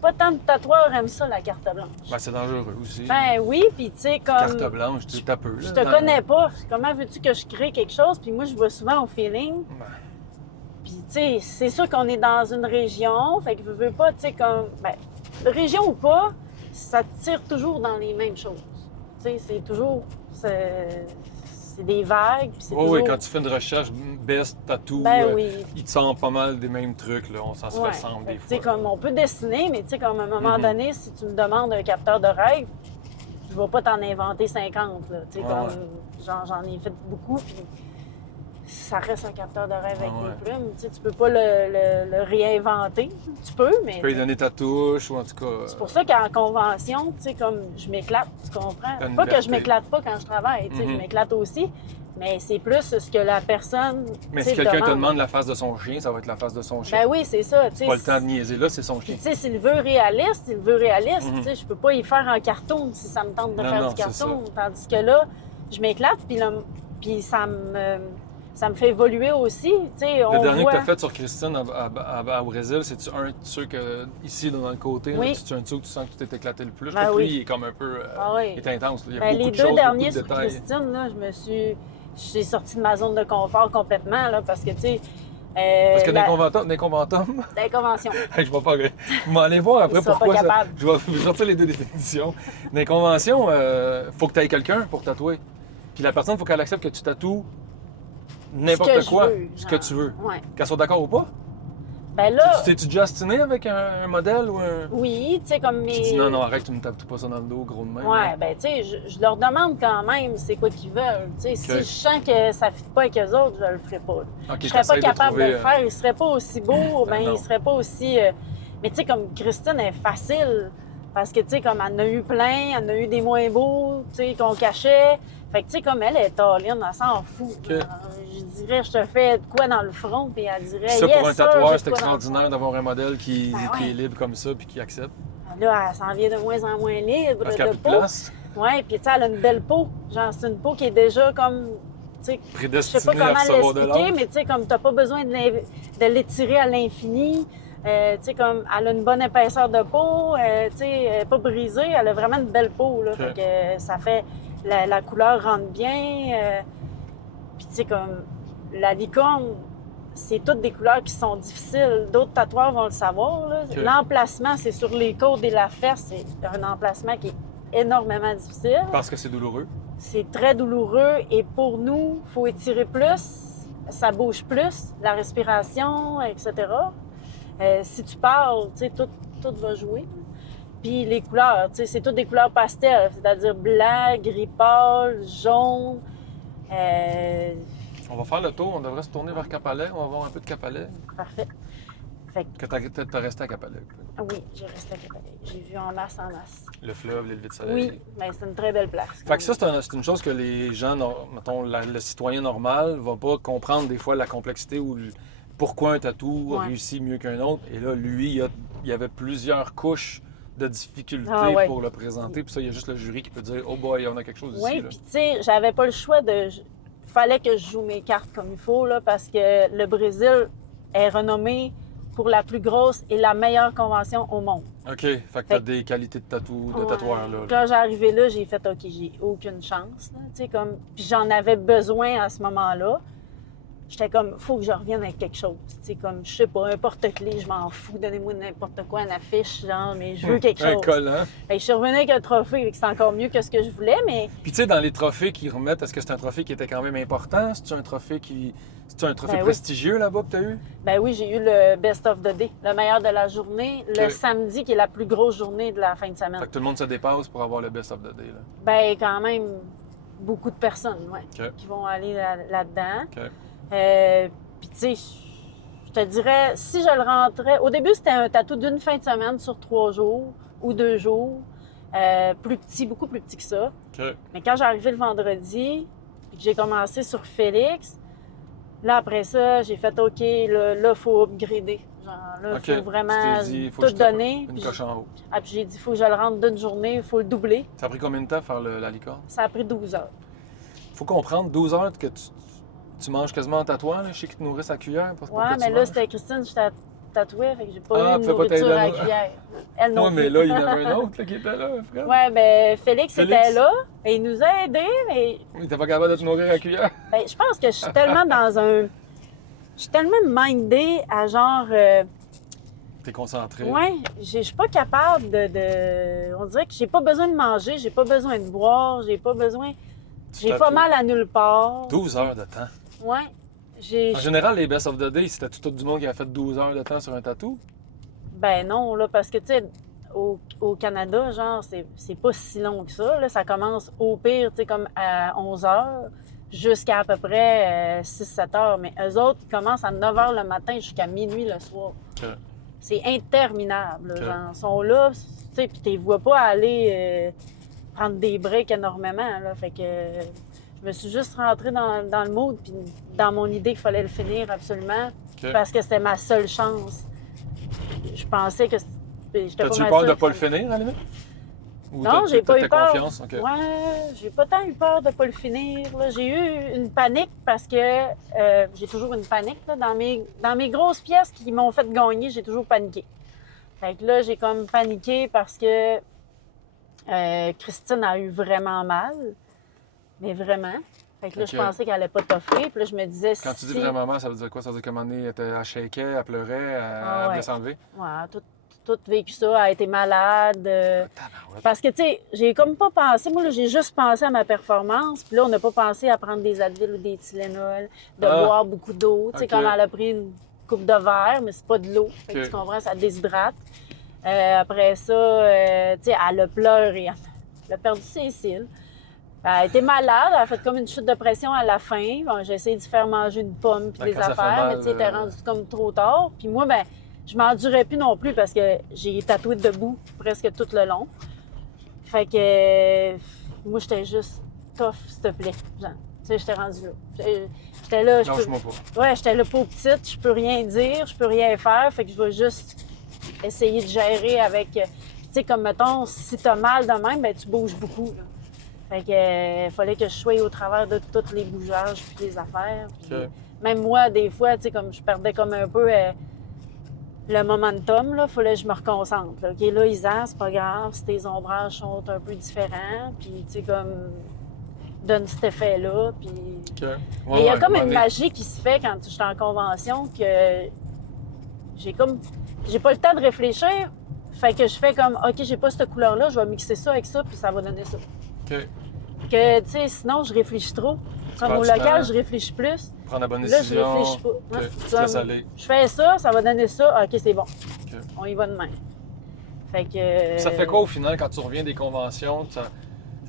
pas tant de tatoueurs aiment ça, la carte blanche. Ben, c'est dangereux aussi. Ben oui, puis tu sais, comme... Carte blanche, tu tapes peu. Je te connais pas. Comment veux-tu que je crée quelque chose? Puis moi, je vais souvent au feeling. Ben, Puis, tu sais, c'est sûr qu'on est dans une région. Fait que veux pas, tu sais, comme... Ben, région ou pas, ça tire toujours dans les mêmes choses. Tu sais, c'est toujours... C'est des vagues, puis c'est oui, toujours... oui, quand tu fais une recherche best tattoo, Ben oui. il te sort pas mal des mêmes trucs, là. Ça se Ouais. ressemble Fait des que, tu sais, fois. comme on peut dessiner, mais tu sais, comme à un moment Mhm. donné, si tu me demandes un capteur de rêve, je vais pas t'en inventer 50, là. Tu sais, Ouais, comme... ouais. J'en ai fait beaucoup, puis ça reste un capteur de rêve avec Ouais, ouais. des plumes. Tu sais, tu peux pas le réinventer. Tu peux, mais... Tu peux lui donner ta touche, ou en tout cas. C'est pour ça qu'en convention, tu sais, comme je m'éclate, tu comprends? T'as une Pas que je liberté. m'éclate pas quand je travaille, tu sais, je Mhm. m'éclate aussi, mais c'est plus ce que la personne, Mais tu si sais, quelqu'un te demande la face de son chien, ça va être la face de son chien. Ben oui, c'est ça, tu sais. Pas le temps de niaiser. Là, c'est son Puis chien. tu sais, s'il veut réaliste, Mhm. tu sais, je peux pas y faire en carton si ça me tente de Non, faire non, du c'est carton. Tandis que là, je m'éclate, puis ça me fait évoluer aussi, tu sais, on Le dernier voit... que tu as fait sur Christine au Brésil, c'est-tu un de ceux que, ici, dans le côté, Oui. c'est un de ceux que tu sens que tu t'es éclaté le plus? Je Ben trouve que oui. lui, il est comme un peu... Ah oui. il est intense. Là. Il y a Ben, beaucoup les de deux choses, derniers beaucoup de sur détails. Christine, là, j'ai sorti de ma zone de confort complètement, là, parce que, tu sais... Parce que la- des conventums, des conventions. hey, je vais pas... Vous m'allez voir après Il sera pourquoi pas ça... capable. Je vais sortir les deux définitions. Des conventions, faut que tu aies quelqu'un pour tatouer. Puis la personne, il faut qu'elle accepte que tu tatoues Ce que n'importe je quoi, veux, ce genre. que tu veux. Ouais. Qu'elle soit d'accord ou pas. Ben là, T'es-tu déjà astiné avec un modèle ou un... oui, tu sais, comme mes... Tu dis non, non, arrête, tu me tapes pas ça dans le dos, gros de même. Ouais, ben tu sais, je leur demande quand même c'est quoi qu'ils veulent. Tu sais, si je sens que ça ne fit pas avec eux autres, je le ferai pas. Ok, Je serais pas t'essayes capable de, trouver, le faire, ils seraient pas aussi beaux, ben non. ils seraient pas aussi... Mais tu sais, comme Christine est facile, parce que tu sais, comme elle en a eu plein, elle en a eu des moins beaux, tu sais, qu'on cachait. Fait que tu sais, comme elle est all-in, elle s'en fout. Ok. Alors, je dirais, je te fais de quoi dans le front, puis elle dirait, Ça, yes, pour un sir, tatoueur, j'ai c'est de quoi dans le extraordinaire d'avoir un modèle qui, Ben qui ouais. est libre comme ça puis qui accepte. front. Là, elle s'en vient de moins en moins libre Parce qu'il n'y a de plus de peau. place. Ouais, puis tu sais, elle a une belle peau. Genre, c'est une peau qui est déjà comme, tu sais, je sais pas Prédestinée à comment recevoir de l'expliquer, l'autre. mais tu sais, comme t'as pas besoin de l'étirer à l'infini. Tu sais, comme, elle a une bonne épaisseur de peau, tu sais, elle est pas brisée, elle a vraiment une belle peau, là. Ok. Fait que ça fait, la couleur rentre bien. Puis tu sais, comme, la licorne, c'est toutes des couleurs qui sont difficiles. D'autres tatoueurs vont le savoir, là. Ok. L'emplacement, c'est sur les côtes et la fesse, c'est un emplacement qui est énormément difficile. Parce que c'est douloureux. C'est très douloureux et pour nous, il faut étirer plus, ça bouge plus, la respiration, etc. Si tu parles, tu sais, tout va jouer. Puis les couleurs, tu sais, c'est toutes des couleurs pastel, c'est-à-dire blanc, gris pâle, jaune. On va faire le tour, on devrait se tourner vers Capalais, on va voir un peu de Capalais. Parfait. Fait Que t'as resté à Capalais. que, oui, j'ai resté à Capalais. J'ai vu en masse, en masse. Le fleuve, les levées de soleil. Oui, mais c'est une très belle place. Fait que ça, c'est une chose que les gens, mettons, le citoyen normal, va pas comprendre des fois la complexité ou pourquoi un tatou Ouais. réussit mieux qu'un autre. Et là, lui, il y avait plusieurs couches de difficultés Ah ouais. pour le présenter. Puis ça, il y a juste le jury qui peut dire « Oh boy, on a quelque chose ici. Oui, là. puis tu sais, j'avais pas le choix de... Fallait que je joue mes cartes comme il faut, là, parce que le Brésil est renommé pour la plus grosse et la meilleure convention au monde. OK, fait que t'as Fait- des qualités de Ouais. tatoueur, là. Quand j'ai arrivé là, j'ai fait « OK, j'ai aucune chance. » Tu sais, comme... Puis j'en avais besoin à ce moment-là. J'étais comme, faut que je revienne avec quelque chose. Tu sais, comme, je sais pas, un porte-clés, je m'en fous, donnez-moi n'importe quoi, une affiche, genre, mais je veux quelque Un chose. collant. Fait que je suis revenue avec un trophée, que c'est encore mieux que ce que je voulais, mais Puis tu sais, dans les trophées qu'ils remettent, est-ce que c'est un trophée qui était quand même important? C'est-tu un trophée C'est-tu un trophée Ben oui. prestigieux là-bas que t'as eu? ben oui, j'ai eu le best of the day, le meilleur de la journée, le Ok. samedi qui est la plus grosse journée de la fin de semaine. Fait que tout le monde se dépasse pour avoir le best of the day, là. Ben quand même, beaucoup de personnes, ouais, OK. qui vont aller là-dedans. OK. Puis tu sais, je te dirais, si je le rentrais... Au début, c'était un tatou d'une fin de semaine sur 3 jours ou 2 jours. Plus petit, beaucoup plus petit que ça. OK. Mais quand j'ai arrivé le vendredi, puis que j'ai commencé sur Félix, là, après ça, j'ai fait OK, là, il faut upgrader. Genre, là, OK. il faut vraiment Tu t'es dit, faut tout que je tape donner. une Puis, coche en haut. puis j'ai dit, il faut que je le rentre d'une journée, il faut le doubler. Ça a pris combien de temps faire la licorne? Ça a pris 12 heures. Faut comprendre, 12 heures que tu manges quasiment en tatouant, là. Je sais qu'ils te nourrissent à cuillère pour Ouais, que tu mais là, manges. c'était Christine, je tatouais, fait que j'ai pas Ah, eu tu de peux pas t'aider nourriture à à la cuillère. Elle non Ouais, mais plus. là, il y en avait un autre là, qui était là, frère. Ouais, ben Félix Félix. était là, et il nous a aidés, mais Il était pas capable de te nourrir à cuillère. ben, je pense que je suis tellement dans un... Je suis tellement mindée à genre... T'es concentré. Ouais, je suis pas capable de... On dirait que j'ai pas besoin de manger, j'ai pas besoin de boire, j'ai pas besoin... Tu J'ai pas tatoues. mal à nulle part. 12 heures de temps. Ouais. J'ai... En général, les Best of the Day, c'était tout du monde qui a fait 12 heures de temps sur un tatou. Ben non, là, parce que, tu sais, au Canada, genre, c'est pas si long que ça. Là, ça commence au pire, tu sais, comme à 11 heures jusqu'à à peu près 6-7 heures. Mais eux autres, ils commencent à 9 heures le matin jusqu'à minuit le soir. OK. C'est interminable. Là, OK. genre, ils sont là, tu sais, puis tu les vois pas aller prendre des breaks énormément. Là, fait que je me suis juste rentrée dans le mood, puis dans mon idée qu'il fallait le finir absolument, OK. parce que c'était ma seule chance. Je pensais que j'étais pas T'as-tu eu mal peur sûre de que pas le ça- finir, à la limite? Ou Non, j'ai pas eu peur. confiance? OK. Ouais, j'ai pas tant eu peur de pas le finir. Là. J'ai eu une panique parce que j'ai toujours une panique. Là. Dans mes grosses pièces qui m'ont fait gagner, j'ai toujours paniqué. Fait que là, j'ai comme paniqué parce que Christine a eu vraiment mal. Mais vraiment. Fait que là, OK. je pensais qu'elle allait pas t'offrir. Puis là, je me disais... Quand tu dis si- vraiment mal, ça veut dire quoi? Ça veut dire qu'à un moment donné, elle shakeait, elle pleurait, elle Ah ouais. voulait s'enlever? Ouais, tout vécu ça, elle a été malade. Tabarouette. Parce que, tu sais, j'ai comme pas pensé, moi, là, j'ai juste pensé à ma performance, puis là, on n'a pas pensé à prendre des Advil ou des Tylenol, de Ah. boire beaucoup d'eau. Tu sais, OK. comme elle a pris une coupe de verre, mais c'est pas de l'eau. Fait que OK. tu comprends, ça déshydrate. Après ça, tu sais, elle a pleuré. Elle a perdu ses cils. Elle a été malade, elle a fait comme une chute de pression à la fin. Bon, j'ai essayé de faire manger une pomme puis Ben, des quand ça fait affaires, mal, mais tu sais, elle était rendue comme trop tard. Puis moi, ben, je m'endurais plus non plus parce que j'ai tatoué debout presque tout le long. Fait que moi, j'étais juste tough, s'il te plaît. Genre, tu sais, j'étais rendue là. J'étais là, Lâche-moi pas. ouais, j'étais là pour petite, je peux rien dire, je peux rien faire, fait que je vais juste essayer de gérer avec, tu sais, comme mettons, si t'as mal de même, ben tu bouges beaucoup. Là. Fait que fallait que je sois au travers de tous les bougeages puis les affaires. Puis OK. même moi, des fois, tu sais, comme je perdais comme un peu le momentum, là, fallait que je me reconcentre. Là. OK, là, Isa, c'est pas grave, si tes ombrages sont un peu différents, puis tu sais, comme, donne cet effet-là, puis... OK. Mais il y a comme une magie qui se fait quand je suis en convention que j'ai pas le temps de réfléchir. Fait que je fais comme, OK, j'ai pas cette couleur-là, je vais mixer ça avec ça, puis ça va donner ça. OK. Que, tu sais, sinon, je réfléchis trop. Comme perds au du local, temps. je réfléchis plus. Prendre la bonne Là, je décision. réfléchis pas. OK. Ouais, Tu te laisses aller. je fais ça, ça va donner ça. OK, c'est bon. OK. On y va de même. Fait que... Ça fait quoi au final quand tu reviens des conventions?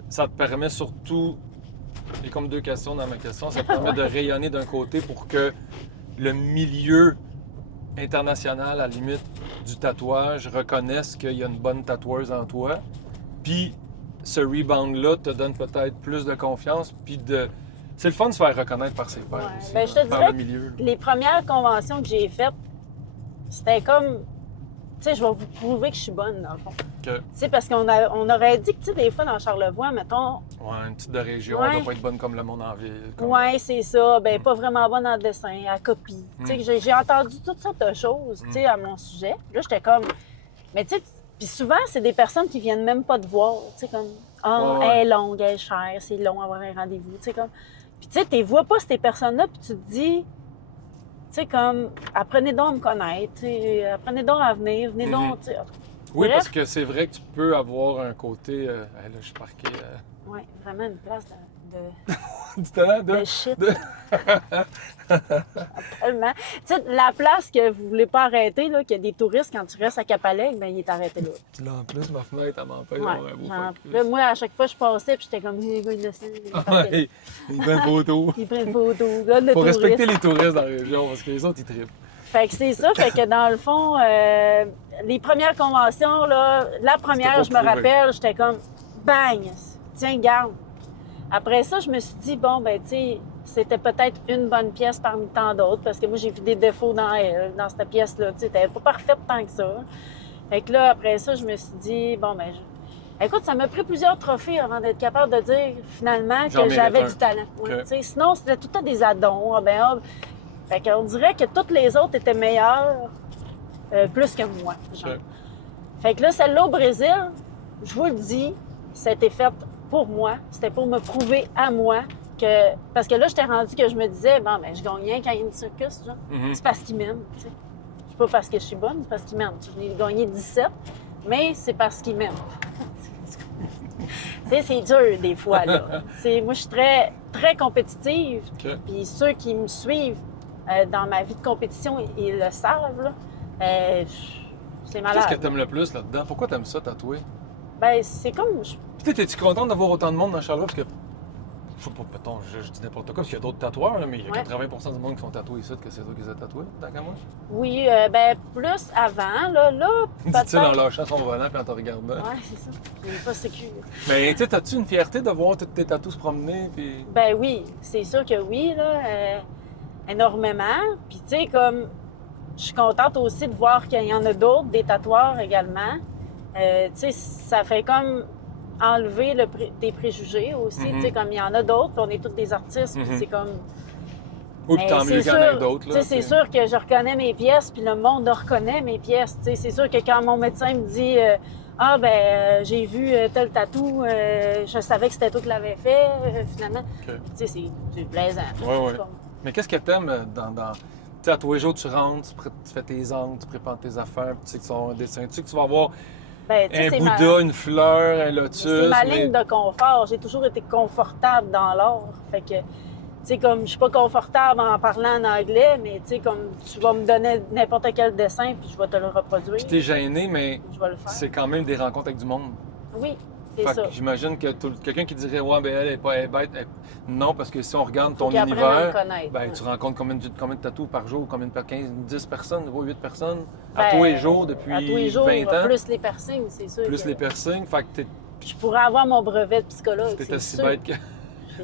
Ça te permet surtout, il y a comme deux questions dans ma question, ça te permet de rayonner d'un côté pour que le milieu international, à la limite, du tatouage reconnaisse qu'il y a une bonne tatoueuse en toi. Puis ce rebound-là te donne peut-être plus de confiance, puis de... C'est le fun de se faire reconnaître par ses pairs Ouais. aussi, Ben, je te par dirais le milieu. Les premières conventions que j'ai faites, c'était comme... Tu sais, je vais vous prouver que je suis bonne, dans le fond. Que, Tu sais, parce qu'on aurait dit que, tu sais, des fois, dans Charlevoix, mettons, ouais, une petite de région, Ouais. elle doit pas être bonne comme le monde en ville. comme- ouais, c'est ça, ben pas vraiment bonne en dessin, à copie. Tu sais, j'ai entendu toutes sortes de choses, tu sais, à mon sujet. Là, j'étais comme... Mais tu sais, puis souvent, c'est des personnes qui viennent même pas te voir, tu sais, comme... Ah, Ouais. elle est longue, elle est chère, c'est long avoir un rendez-vous, tu sais, comme... Puis tu sais, tu les vois pas, ces personnes-là, puis tu te dis... Tu sais, comme, apprenez donc à me connaître, tu sais, apprenez donc à venir, venez donc, tu sais. Oui, Bref. parce que c'est vrai que tu peux avoir un côté... hey, là, je suis parqué... Ouais, vraiment une place du talent de shit. de- Tellement. Tu sais, la place que vous voulez pas arrêter, là, qu'il y a des touristes, quand tu restes à Capalec, ben il est arrêté là. Puis là, en plus, ma fenêtre, elle m'empêche Ouais, d'avoir un beau genre, focus. là, moi, à chaque fois, je passais, puis j'étais comme, hey, gars, innocent, il est arrêté là. Ouais, il prend une photo. Il prend une photo, là, de Faut touristes. respecter les touristes dans la région, parce que les autres, ils trippent. Fait que c'est ça, fait que dans le fond, les premières conventions, là, la première, pas je me prouvé. rappelle, j'étais comme, bang, tiens, garde. Après ça, je me suis dit, bon, ben, tu sais, c'était peut-être une bonne pièce parmi tant d'autres, parce que moi, j'ai vu des défauts dans elle, dans cette pièce-là. Tu sais, elle n'était pas parfaite tant que ça. Fait que là, après ça, je me suis dit, bon, ben, écoute, ça m'a pris plusieurs trophées avant d'être capable de dire, finalement, que j'avais du talent. Ouais, tu sais, sinon, c'était tout à des addons. Fait qu'on dirait que toutes les autres étaient meilleures, plus que moi, genre. Fait que là, celle-là au Brésil, je vous le dis, c'était fait pour moi. C'était pour me prouver à moi que... Parce que là, j'étais rendue que je me disais, bon, ben, je gagne rien quand il y a une circus, genre. C'est parce qu'il m'aime, tu sais. C'est pas parce que je suis bonne, c'est parce qu'il m'aime. J'ai gagné 17, mais c'est parce qu'il m'aime. Tu sais, c'est dur des fois, là. Moi, je suis très, très compétitive. Puis ceux qui me suivent dans ma vie de compétition, ils le savent, là. C'est malade. Qu'est-ce que t'aimes le plus là-dedans? Pourquoi t'aimes ça, tatouer? Ben, c'est comme... Puis t'es-tu contente d'avoir autant de monde dans Charlevoix? Parce que, je sais pas, mettons, je dis n'importe quoi, parce qu'il y a d'autres tatoueurs, là, mais il y a 80% du monde qui sont tatoués ici que c'est toi qui les as tatoués, tant qu'à moi. Oui, ben, plus avant, là, dit-il en lâchant son volant et en te regardant. Ouais, c'est ça. J'ai pas sécu. Mais, tu sais, as-tu une fierté de voir tous tes tatous se promener? Puis... Ben oui, c'est sûr que oui, là, énormément. Puis, tu sais, comme... Je suis contente aussi de voir qu'il y en a d'autres, des tatoueurs également. Tu sais, ça fait comme enlever des préjugés aussi. Tu sais, comme il y en a d'autres, puis on est tous des artistes, puis c'est comme... Oui, puis tant mieux qu'il y en ait d'autres. C'est sûr que je reconnais mes pièces, puis le monde reconnaît mes pièces. Tu sais, c'est sûr que quand mon médecin me dit ah, ben, j'ai vu tel tatou, je savais que c'était toi qui l'avais fait, finalement. Tu sais, c'est plaisant. Oui. Mais qu'est-ce que t'aimes dans... Tu sais, à tous les jours, tu rentres, tu fais tes angles, tu prépares tes affaires, puis tu sais que tu vas avoir un dessin. Tu sais que tu vas avoir un Bouddha, une fleur, un lotus. C'est ma ligne de confort. J'ai toujours été confortable dans l'art. Fait que, tu sais, comme je suis pas confortable en parlant en anglais, mais tu sais, comme tu vas me donner n'importe quel dessin, puis je vais te le reproduire. Puis t'es gêné, mais c'est quand même des rencontres avec du monde. Oui. C'est ça. J'imagine que quelqu'un qui dirait ouais, ben elle est pas bête. Non, parce que si on regarde ton univers, ben, tu rencontres combien de tatous par jour, combien de 15, 10 personnes, 8 personnes à tous les jours depuis 20 ans. Plus les piercings, c'est sûr. Plus les piercings, fait que je pourrais avoir mon brevet de psychologue. T'es aussi bête que.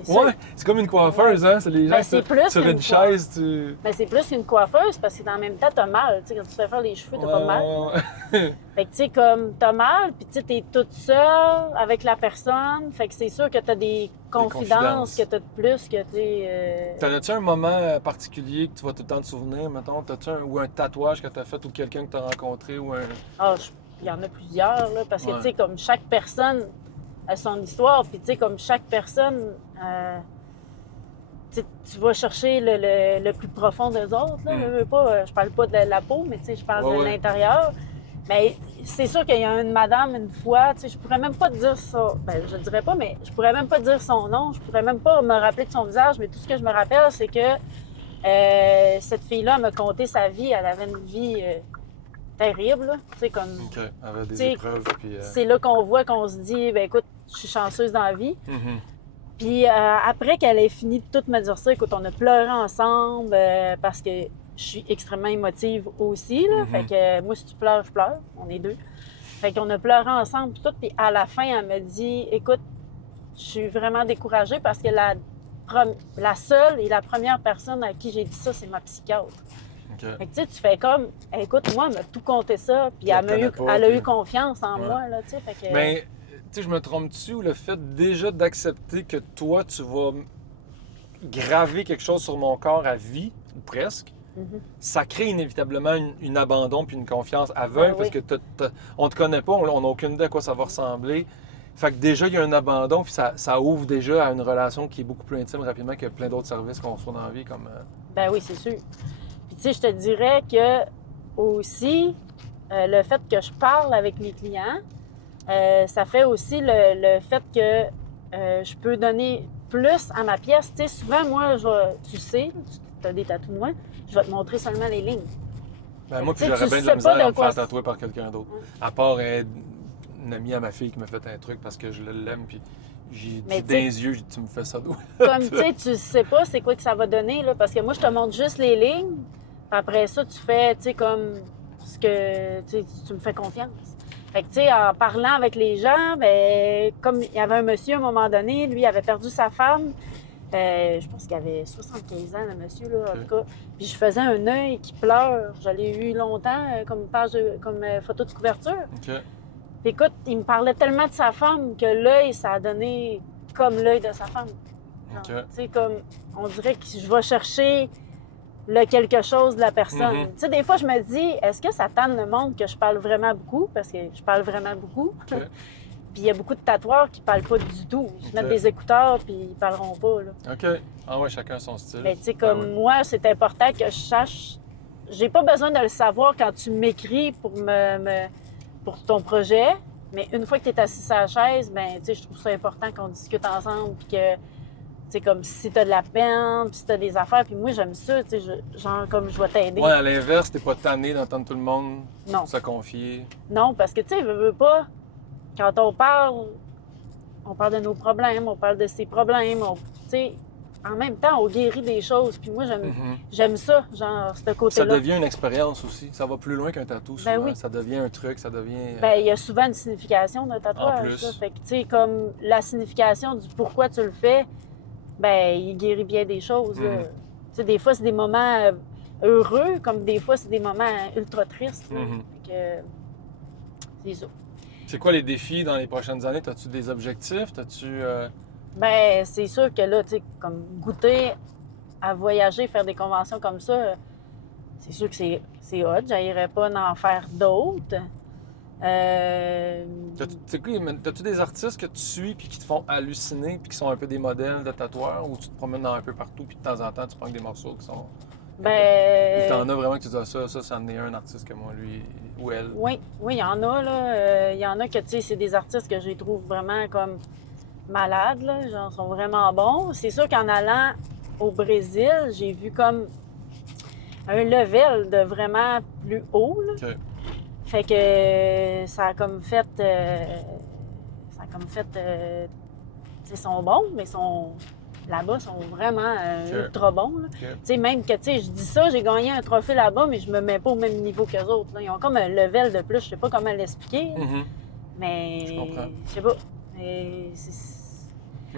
Ouais, c'est comme une coiffeuse, hein? C'est les gens sur une chaise, tu... Ben, c'est plus qu'une coiffeuse parce que en même temps, t'as mal. Tu sais, quand tu fais faire les cheveux, t'as pas mal. Fait que, tu sais, comme t'as mal, puis tu sais, t'es toute seule avec la personne. Fait que c'est sûr que t'as des confidences que t'as de plus que tu T'en as-tu un moment particulier que tu vas tout le temps te souvenir, mettons? T'as-tu un tatouage que t'as fait ou quelqu'un que t'as rencontré ou un... Ah, il y en a plusieurs, là, parce que, tu sais, comme chaque personne a son histoire, puis tu sais, comme chaque personne, tu vas chercher le plus profond des autres, là. Je parle pas de la peau, mais tu sais, je parle de l'intérieur. Mais c'est sûr qu'il y a une madame, une fois, tu sais, je pourrais même pas te dire ça, ben je dirais pas, mais je pourrais même pas dire son nom, je pourrais même pas me rappeler de son visage, mais tout ce que je me rappelle, c'est que cette fille-là m'a conté sa vie, elle avait une vie... terrible, là. Tu sais, comme... OK, avec des épreuves, puis... C'est là qu'on voit qu'on se dit, ben écoute, je suis chanceuse dans la vie. Puis après qu'elle ait fini de tout me dire ça, écoute, on a pleuré ensemble parce que je suis extrêmement émotive aussi, là. Fait que moi, si tu pleures, je pleure. On est deux. Fait qu'on a pleuré ensemble, puis tout. Puis à la fin, elle me dit, écoute, je suis vraiment découragée parce que la seule et la première personne à qui j'ai dit ça, c'est ma psychiatre. Fait que, tu fais comme, écoute, moi, elle m'a tout compté ça, puis elle a eu confiance en moi, là, tu sais. Fait que... Mais, tu sais, je me trompe-tu ou le fait déjà d'accepter que toi, tu vas graver quelque chose sur mon corps à vie, ou presque, ça crée inévitablement une abandon puis une confiance aveugle parce que on te connaît pas, on n'a aucune idée à quoi ça va ressembler. Fait que déjà, il y a un abandon, puis ça ouvre déjà à une relation qui est beaucoup plus intime rapidement que plein d'autres services qu'on reçoit dans la vie, comme... Ben oui, c'est sûr. Tu sais, je te dirais que aussi, le fait que je parle avec mes clients, ça fait aussi le fait que je peux donner plus à ma pièce. Tu sais, souvent, moi, tu sais, tu as des tatous de moi, je vais te montrer seulement les lignes. Ben moi, puis j'aurais bien de la misère à me faire tatouer par quelqu'un d'autre. À part une amie à ma fille qui m'a fait un truc parce que je l'aime, puis j'ai dit dans les yeux, tu me fais ça d'où? Comme, tu sais, tu sais pas c'est quoi que ça va donner, là, parce que moi, je te montre juste les lignes. Après ça, tu fais, tu sais, comme ce que, tu me fais confiance. Fait que, tu sais, en parlant avec les gens, ben comme il y avait un monsieur à un moment donné, lui, il avait perdu sa femme, Je pense qu'il avait 75 ans, le monsieur, là, en tout cas. Puis je faisais un œil qui pleure. Je l'ai eu longtemps comme photo de couverture. OK. Puis écoute, il me parlait tellement de sa femme que l'œil, ça a donné comme l'œil de sa femme. OK. Tu sais, comme, on dirait que je vais chercher le quelque chose de la personne. Mm-hmm. Tu sais, des fois, je me dis, est-ce que ça tanne le monde que je parle vraiment beaucoup? Parce que je parle vraiment beaucoup. OK. Puis il y a beaucoup de tatoueurs qui parlent pas du tout. Ils se mettent des écouteurs, puis ils parleront pas, là. OK. Ah ouais, chacun son style. Mais tu sais, comme moi, c'est important que je sache... J'ai pas besoin de le savoir quand tu m'écris pour pour ton projet, mais une fois que tu es assis à la chaise, ben tu sais, je trouve ça important qu'on discute ensemble, puis que... Tu sais, comme si t'as de la peine, puis si t'as des affaires, puis moi, j'aime ça, tu sais, genre, comme je vais t'aider. Ouais, à l'inverse, t'es pas tanné d'entendre tout le monde Non. se confier. Non, parce que, tu sais, veux pas, quand on parle de nos problèmes, on parle de ses problèmes, tu sais, en même temps, on guérit des choses, puis moi, j'aime ça, genre, ce côté-là. Ça devient une expérience aussi. Ça va plus loin qu'un tatou, souvent. Ben oui. Ça devient un truc, ça devient... Ben, il y a souvent une signification d'un tatouage, En plus. là. Fait que, tu sais, comme la signification du pourquoi tu le fais, ben, il guérit bien des choses, là. Tu sais, des fois, c'est des moments heureux, comme des fois, c'est des moments ultra tristes, là. Fait que, c'est ça. C'est quoi les défis dans les prochaines années? As-tu des objectifs? T'as-tu... Ben, c'est sûr que là, tu sais, comme goûter à voyager, faire des conventions comme ça, c'est sûr que c'est hot. J'aillerais pas en faire d'autres. T'as-tu des artistes que tu suis puis qui te font halluciner puis qui sont un peu des modèles de tatoueurs ou tu te promènes un peu partout puis de temps en temps tu prends des morceaux qui sont... Ben... T'en as vraiment que tu dis ça en est un artiste que moi, lui ou elle. Oui, il y en a, là. Il y en a que, tu sais, c'est des artistes que je les trouve vraiment comme malades, là. Genre, sont vraiment bons. C'est sûr qu'en allant au Brésil, j'ai vu comme un level de vraiment plus haut, là. OK. Fait que ça a comme fait... ils sont bons, mais là-bas, ils sont vraiment ultra bons. Tu sais, même que, tu sais, je dis ça, j'ai gagné un trophée là-bas, mais je me mets pas au même niveau qu'eux autres, là. Ils ont comme un level de plus, je sais pas comment l'expliquer, mais... Je comprends. Je sais pas. Mais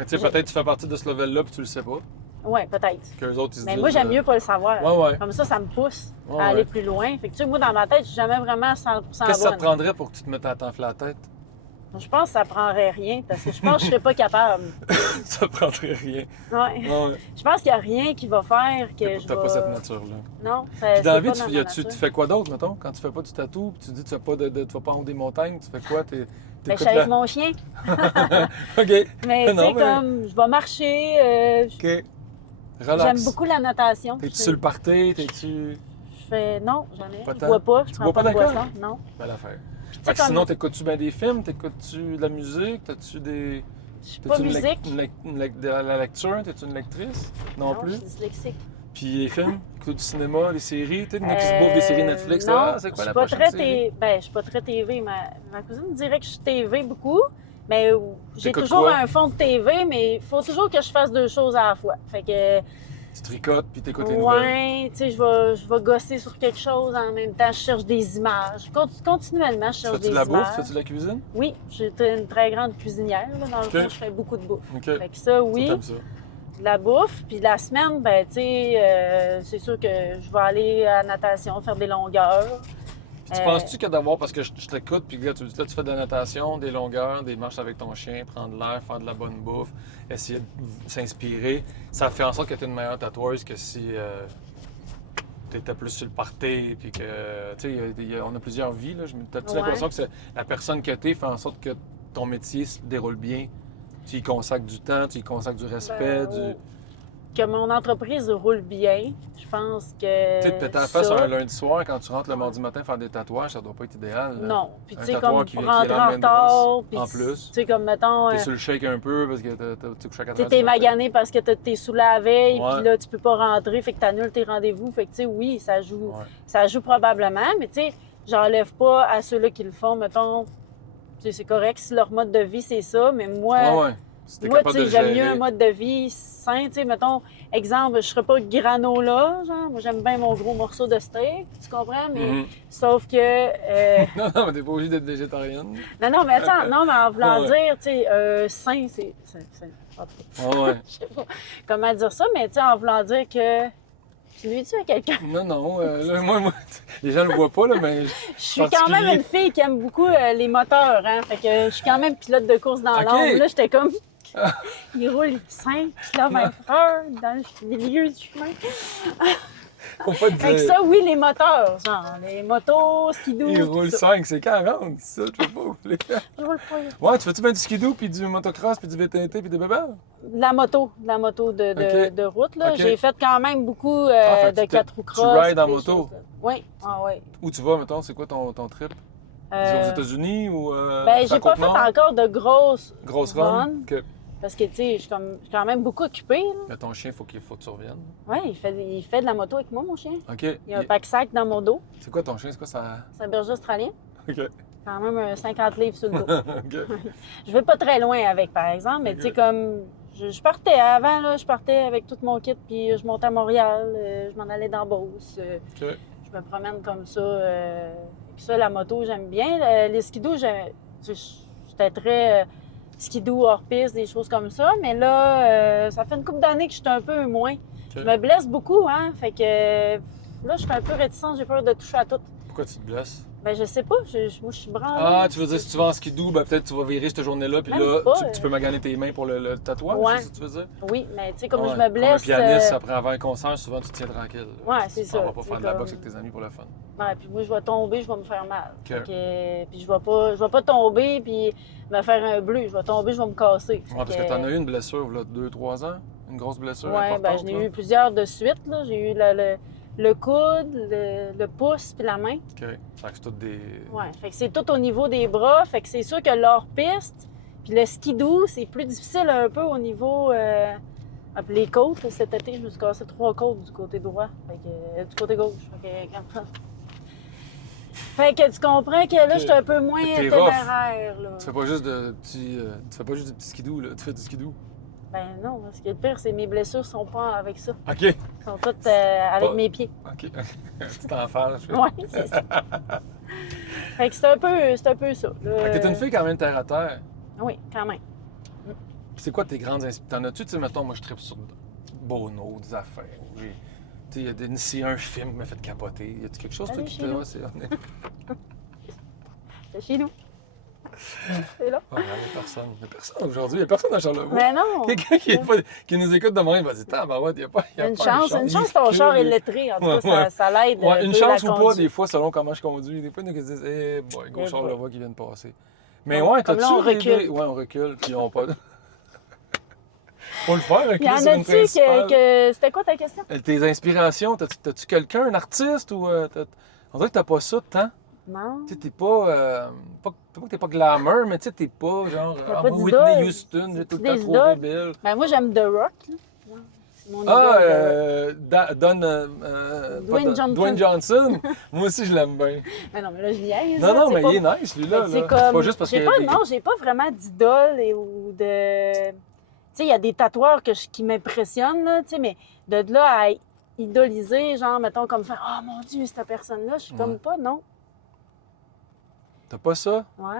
tu sais, peut-être tu fais partie de ce level-là puis tu le sais pas. Ouais, peut-être. Qu'eux autres, ils se Mais disent... moi, j'aime mieux pas le savoir. Ouais. Comme ça me pousse Ouais, à aller plus loin. Fait que, tu sais, moi, dans ma tête, je suis jamais vraiment 100% bonne. Qu'est-ce que ça te prendrait pour que tu te mettes à t'enfler la tête? Je pense que ça prendrait rien, parce que je pense que je serais pas capable. Ça prendrait rien. Ouais. Ouais. Je pense qu'il y a rien qui va faire que je T'as vais... pas cette nature-là. Non, Puis dans la vie, tu tu fais quoi d'autre, mettons? Quand tu fais pas du tatou, puis tu dis que tu vas pas en haut des montagnes, tu fais quoi? Ben, je suis avec mon chien. OK. Mais tu Non, sais, mais- comme, je vais marcher. OK. Relax. J'aime beaucoup la natation. T'es-tu sur le party? T'es-tu... Je fais... Non, j'en ai. Pas Je tant. bois pas. Je Tu prends bois pas pas de d'alcool? boisson. Non. Belle affaire. Puis, tu Fait sais, que comme... sinon, t'écoutes-tu bien des films? T'écoutes-tu de la musique? T'as-tu des... Je suis pas musique. De la lecture? T'es-tu une lectrice? Non, Je plus? suis dyslexique. Puis les films? T'écoutes du cinéma, des séries? Tu sais, il y en a qui se bouffent des séries Netflix. Non, Ah, c'est quoi la prochaine série? Ben, je suis pas très TV. Ma cousine dirait que je suis TV beaucoup, mais j'ai T'écoutes toujours quoi? un fond de TV, mais il faut toujours que je fasse deux choses à la fois. Fait que, Tu tricotes puis t'écoutes les nouvelles. ouais, tu sais, je vais gosser sur quelque chose en même temps. Je cherche des images. Continuellement, je cherche Fais-tu des de la images. bouffe? Fais-tu de la cuisine? Oui, j'étais une très grande cuisinière. Là. Dans le OK. fond, je fais beaucoup de bouffe. OK. Fait que ça, oui, T'aimes ça. de la bouffe. Puis la semaine, ben, tu sais, c'est sûr que je vais aller à la natation, faire des longueurs. Puis tu penses-tu que d'avoir, parce que je t'écoute, puis là, tu dis, là, tu fais de la natation, des longueurs, des marches avec ton chien, prendre l'air, faire de la bonne bouffe, essayer de s'inspirer, ça fait en sorte que tu es une meilleure tatoueuse que si tu étais plus sur le party, puis que, tu sais, on a plusieurs vies, là. T'as-tu l'impression que la personne que tu es fait en sorte que ton métier se déroule bien? Tu y consacres du temps, tu y consacres du respect, Ben, que mon entreprise roule bien. Je pense que. Tu sais, te péter la face un lundi soir quand tu rentres le mardi matin faire des tatouages, ça doit pas être idéal. Là. Non. Puis, tu Un sais, tatoueur comme qui pour vient- qui est rentrer en lendemain de retard. brosse, Puis, en plus. tu sais, comme mettons. T'es sur le shake un peu parce que t'es couché à 4 heures T'es du matin. magané parce que t'es sous la veille, Ouais. puis là, tu peux pas rentrer, fait que t'annules tes rendez-vous. Fait que, tu sais, oui, Ouais. ça joue probablement, mais tu sais, j'enlève pas à ceux-là qui le font, mettons. Tu sais, c'est correct si leur mode de vie, c'est ça, mais moi. Ah ouais. Si t'es Moi, tu capable de sais, le j'aime mieux gérer. un mode de vie sain. Tu sais, mettons, exemple, je serais pas granola, genre. Moi, j'aime bien mon gros morceau de steak, tu comprends? Mais Mhm. sauf que... Non, mais t'es pas obligé d'être végétarienne. Non, mais attends, non, mais en voulant Ouais. dire, tu sais, sain, c'est... En tout cas, Ah ouais. je sais pas comment dire ça, mais tu sais, en voulant dire que... Tu lui-tu à quelqu'un? Non, là, moi, les gens le voient pas, là, mais Je suis quand même une fille qui aime beaucoup les moteurs, hein. Fait que je suis quand même pilote de course dans Ok. l'ombre. Là, j'étais comme... Il roule 5 km/h dans le milieu du chemin. faut pas te Fait que dire. ça, oui, les moteurs, genre les motos, skidoo, Il tout roule ça. 5, c'est 40, ça, tu veux pas rouler. Je roule pas. Ouais, tu fais-tu bien du skidoo, puis du motocross, puis du VTT, puis des bébés? De la moto Ok. de route, là. Ok. J'ai fait quand même beaucoup fait que de 4 roues tu cross. rides en des moto? choses, là. Oui, ah oui. Où tu vas, mettons, c'est quoi ton trip? Aux États-Unis ou Ben, sur la j'ai pas fait Côte-Nord? encore de grosses Grosse runs, run? Ok. parce que, tu sais, je suis quand même beaucoup occupée, là. Mais ton chien, faut que tu reviennes. Oui, il fait de la moto avec moi, mon chien. OK. Il y a un pack-sac dans mon dos. C'est quoi ton chien? C'est quoi ça? C'est un berger australien. OK. Quand même 50 livres sur le dos. OK. Je vais pas très loin avec, par exemple, mais tu sais, Ok. comme je partais avant, là, je partais avec tout mon kit, puis je montais à Montréal, je m'en allais dans Beauce. OK. Je me promène comme ça. Puis ça, la moto, j'aime bien. Les skidoo, j'étais très skidoo hors piste, des choses comme ça. Mais là, ça fait une couple d'années que je suis un peu moins. Je me blesse beaucoup, hein. Fait que là, je suis un peu réticente, j'ai peur de toucher à tout. Pourquoi tu te blesses? Ben, je sais pas, moi, je suis branlée. Ah, tu veux dire, si tu vas en skidoo, ben peut-être tu vas virer cette journée-là, puis Même là, pas, tu peux maganer tes mains pour le tatouage, Ouais. c'est ça que tu veux dire? Oui, mais tu sais, comme Ouais. je me blesse. Comme un pianiste, après avant un concert, souvent tu te tiens tranquille. Ouais, c'est ça. On va pas C'est faire de la comme- boxe avec tes amis pour le fun. Ouais, puis moi, je vais tomber, je vais me faire mal. OK. Fait que, puis je vais pas tomber puis me faire un bleu. Je vais tomber, je vais me casser. Ouais, parce que t'en as eu une blessure, là, 2-3 ans? Une grosse blessure Ouais, ben importante, j'en ai là? eu plusieurs de suite. Là. J'ai eu le coude, le pouce puis la main. OK. Ça fait que c'est toutes des... Ouais, fait que c'est tout au niveau des bras. Fait que c'est sûr que l'hors-piste puis le skidoo, c'est plus difficile un peu au niveau... puis les côtes, cet été, je me suis cassé 3 côtes du côté droit. Fait que, du côté gauche. Fait que tu comprends que là, je suis un peu moins T'es rough. téméraire. Là. Tu fais pas juste de petits... tu fais pas juste du petit skidoo, là. Tu fais du skidoo. Ben non, ce qui est le pire, c'est que mes blessures sont pas avec ça. OK. Elles sont toutes avec Pas- mes pieds. OK. Tu t'en fâches. Ouais, c'est ça. Fait que c'est un peu ça. Là. Fait que t'es une fille quand même terre à terre. Oui, quand même. Puis c'est quoi tes grandes inspirations? T'en as-tu, tu sais, mettons, moi je tripe sur Bono, des affaires. Tu sais, c'est un film qui m'a fait capoter. Y a-tu quelque chose, toi, Allez, qui chez te... nous. Ouais, c'est... C'est chez nous. C'est là. Ouais, y a personne. Y a personne aujourd'hui. Y a personne à Charlevoix. Mais non! Quelqu'un qui nous écoute demain, il va dire, ah, ben ouais, y a pas Une chance ton Il char est recule. lettré. En tout Ouais, cas, ouais. ça l'aide. Ouais, une de chance la ou pas, conduite. des fois, selon comment je conduis. Des fois, ils nous disent, eh, boy, gros Eh Charlevoix boy. qui vient de passer. Mais Comme- ouais, comme là, t'as-tu on recule. rêvé- Ouais, on recule, puis on pas. Faut le faire, Il y en reculer sur une a-tu principale. que... C'était quoi ta question? Tes inspirations, t'as-tu quelqu'un, un artiste ou. On dirait que t'as pas ça de temps. Non. Tu sais, t'es pas. Pas que t'es pas glamour, mais tu sais, t'es pas genre. T'as pas Whitney d'idole. Houston, j'ai tout le Des temps trouvé idoles? belle. Ben moi, j'aime The Rock. Là. Ouais, c'est mon Ah, idole. Dwayne Johnson. Dwayne Johnson. Moi aussi, je l'aime bien. Mais non, mais là, je niaise. Non, là, non, c'est mais pas- il est nice, lui-là. Mais c'est là. comme... C'est pas juste parce j'ai que. pas, non, j'ai pas vraiment d'idole ou de... Tu sais, il y a des tatoueurs qui m'impressionnent, là, tu sais, mais de là à idoliser, genre, mettons, comme faire « Oh mon Dieu, cette personne-là », je suis comme Ouais. pas, non. T'as pas ça? Ouais,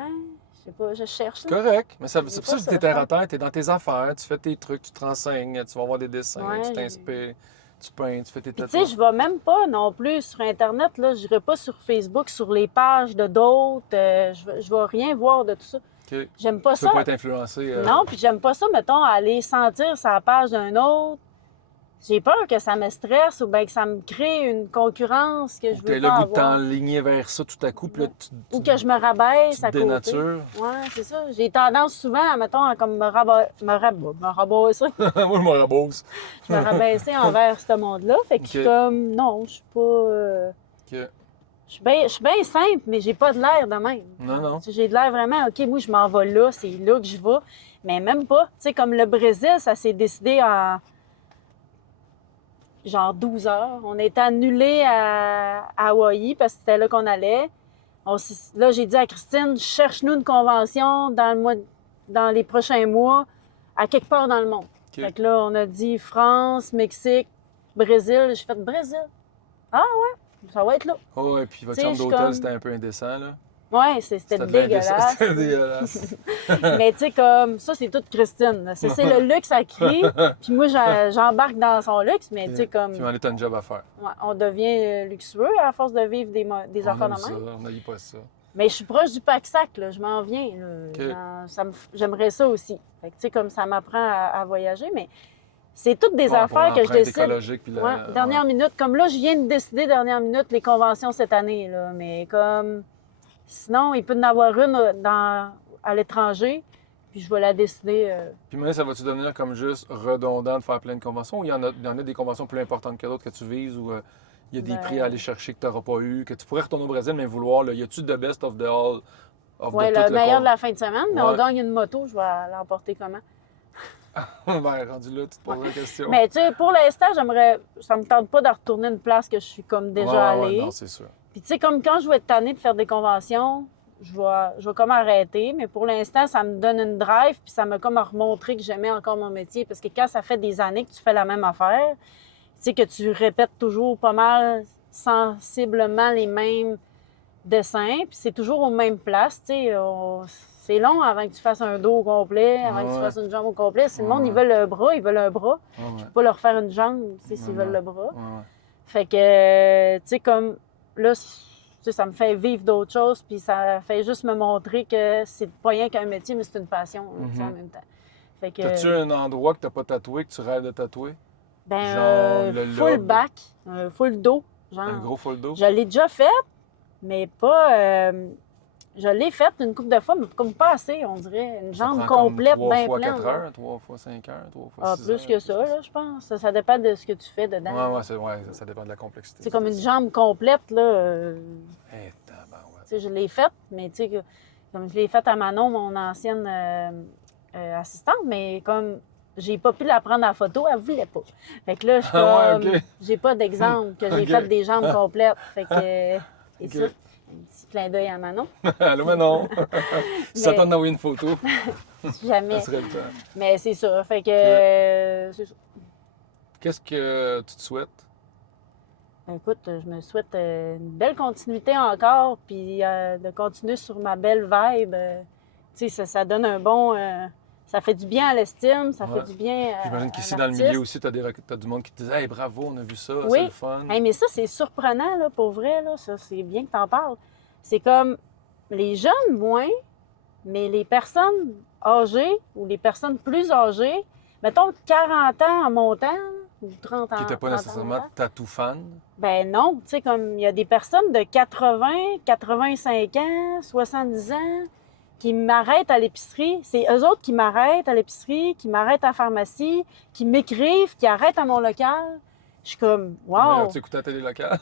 je sais pas, je cherche. C'est là. correct. Mais c'est J'ai pour ça pas que ça, t'es terre à ça. terre, t'es dans tes affaires, tu fais tes trucs, tu te renseignes, tu vas voir des dessins, Ouais, tu j'ai- t'inspires, tu peins, tu fais tes Puis, tu sais, tatouages. je vais même pas non plus sur Internet, là, je vais pas sur Facebook, sur les pages de d'autres, je vais rien voir de tout ça. OK. J'aime pas Tu peux ça. pas être influencé. Non, puis j'aime pas ça, mettons, aller sentir sa page d'un autre. J'ai peur que ça me stresse ou bien que ça me crée une concurrence que je T'as veux le pas goût de avoir. t'enligner vers ça tout à coup, puis là, Ou que je me rabaisse tu à te côté. dénatures. Ouais, c'est ça. J'ai tendance souvent à, mettons, à comme me rabaisser. Moi, je me rabosse. Je me rabaisser envers ce monde-là. Fait que je suis Ok. comme, non, je suis pas... OK. Je suis bien simple, mais j'ai pas de l'air de même. Non, non. Tu sais, j'ai de l'air vraiment, OK, moi, je m'en vais là, c'est là que je vais. Mais même pas. Tu sais, comme le Brésil, ça s'est décidé en genre 12 heures. On a été annulés à Hawaï parce que c'était là qu'on allait. Là, j'ai dit à Christine, cherche-nous une convention dans les prochains mois à quelque part dans le monde. OK. Fait que là, on a dit France, Mexique, Brésil. J'ai fait Brésil. Ah ouais, ça va être là. Oh, et puis votre Tu sais, chambre je suis d'hôtel, comme- c'était un peu indécent, là. Ouais, c'était de l'indécent. dégueulasse. C'était dégueulasse. Mais tu sais, comme ça, c'est toute Christine. là. C'est le luxe à crie. Puis moi, j'embarque dans son luxe, mais tu sais, comme Puis on est un job à faire. ouais, on devient luxueux à force de vivre des On affaires aime de ça, même. on n'aille pas ça. Mais je suis proche du pack-sac, là. Je m'en viens. Là. OK. J'aimerais ça aussi. Fait que, tu sais, comme ça m'apprend à voyager, mais c'est toutes des Ouais, pour affaires que je l'empreinte décide. écologique, puis Ouais, dernière minute. Comme là, je viens de décider dernière minute les conventions cette année, là. Mais comme sinon, il peut y en avoir une à l'étranger, puis je vais la décider. Puis maintenant, ça va-tu devenir comme juste redondant de faire plein de conventions ou il y en a des conventions plus importantes que d'autres que tu vises ou il y a des Ben- prix à aller chercher que tu n'auras pas eu, que tu pourrais retourner au Brésil mais vouloir, là, y a-tu de best of the all? Ouais, le meilleur de la fin de semaine, mais Ouais. on gagne une moto, je vais l'emporter comment? Ben, rendu là, tu te poses la question. Mais tu sais, pour l'instant, ça me tente pas de retourner une place que je suis comme déjà Ouais, allée. non, c'est sûr. Puis tu sais, comme quand je vais être tannée de faire des conventions, je vais comme arrêter. Mais pour l'instant, ça me donne une drive, puis ça m'a comme remontré que j'aimais encore mon métier. Parce que quand ça fait des années que tu fais la même affaire, tu sais, que tu répètes toujours pas mal sensiblement les mêmes dessins, puis c'est toujours aux mêmes places, tu sais. C'est long avant que tu fasses un dos au complet, avant que tu Ouais. fasses une jambe au complet. Si le monde, Ouais. ils veulent le bras, ils veulent un bras. Ouais, ouais. Pas leur faire une jambe, tu sais, s'ils Ouais, veulent le bras. Ouais, ouais. Fait que, tu sais, comme là, tu sais, ça me fait vivre d'autres choses, puis ça fait juste me montrer que c'est pas rien qu'un métier, mais c'est une passion, tu sais, en même temps. Fait que, T'as-tu un endroit que t'as pas tatoué, que tu rêves de tatouer? ben, genre le full lobe? back, full dos, genre. Un gros full dos? Je l'ai déjà fait, mais pas. Je l'ai fait une couple de fois, mais comme pas assez, on dirait. Une Ça jambe prend comme complète, 3 bien fois pleine. 4 là. heures, 3 fois 5 heures, 3 fois Ah, 6 plus heures. que ça, là, je pense. Ça dépend de ce que tu fais dedans. Ouais, ça dépend de la complexité. C'est comme une jambe complète, là. Eh, tabarouette. Tu sais, je l'ai faite, mais tu sais, comme je l'ai faite à Manon, mon ancienne assistante, mais comme j'ai pas pu la prendre en photo, elle voulait pas. Fait que là, je suis Ah ouais, comme, ok. j'ai pas d'exemple que j'ai Ok. fait des jambes complètes. Fait que, c'est Ok. ça. Un petit clin d'œil à Manon. Allô, mais non. Si ça Mais- tente d'envoyer une photo, Jamais. ça serait le temps. Mais c'est ça. Fait que, c'est ça. Qu'est-ce que tu te souhaites? Écoute, je me souhaite une belle continuité encore, puis de continuer sur ma belle vibe. Tu sais, ça donne un bon. Ça fait du bien à l'estime, ça Ouais. fait du bien à. J'imagine à qu'ici, dans le l'artiste. milieu aussi, t'as du monde qui te dit « Hey, bravo, on a vu ça, Oui. c'est le fun. Hey, mais ça, c'est surprenant, là, pour vrai, là. Ça, c'est bien que t'en parles. C'est comme les jeunes, moins, mais les personnes âgées ou les personnes plus âgées, mettons 40 ans en montant, là, ou 30 ans. Qui n'étaient pas 30 ans en nécessairement montant. tatou fan. Ben non, tu sais, comme il y a des personnes de 80, 85 ans, 70 ans qui m'arrêtent à l'épicerie. C'est eux autres qui m'arrêtent à l'épicerie, qui m'arrêtent à la pharmacie, qui m'écrivent, qui arrêtent à mon local. Je suis comme, wow! Tu écoutais la télé locale?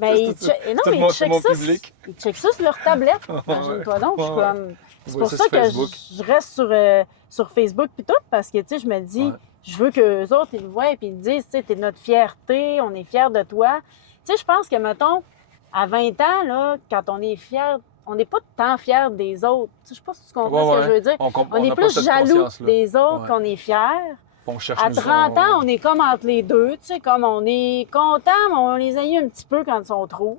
Ben, c'est non, tout mais mon- ils checkent mon ça, public. ils checkent ça sur leur tablette. Imagine-toi donc, je suis Ouais, ouais. comme... C'est Ouais, pour ça ça sur que Facebook. je reste sur Facebook puis tout, parce que, tu sais, je me dis, Ouais. je veux qu'eux autres, ils le voient et ils disent, tu sais, t'es notre fierté, on est fiers de toi. Tu sais, je pense que, mettons, à 20 ans, là, quand on est fiers, on n'est pas tant fiers des autres. Tu sais, je sais pas si tu comprends ce que je veux dire. On est n'a pas plus cette jaloux conscience-là. des autres Ouais. qu'on est fiers. On cherche À nous 30 ans, on est comme entre les deux, tu sais, comme on est content, mais on les haït un petit peu quand ils sont trop.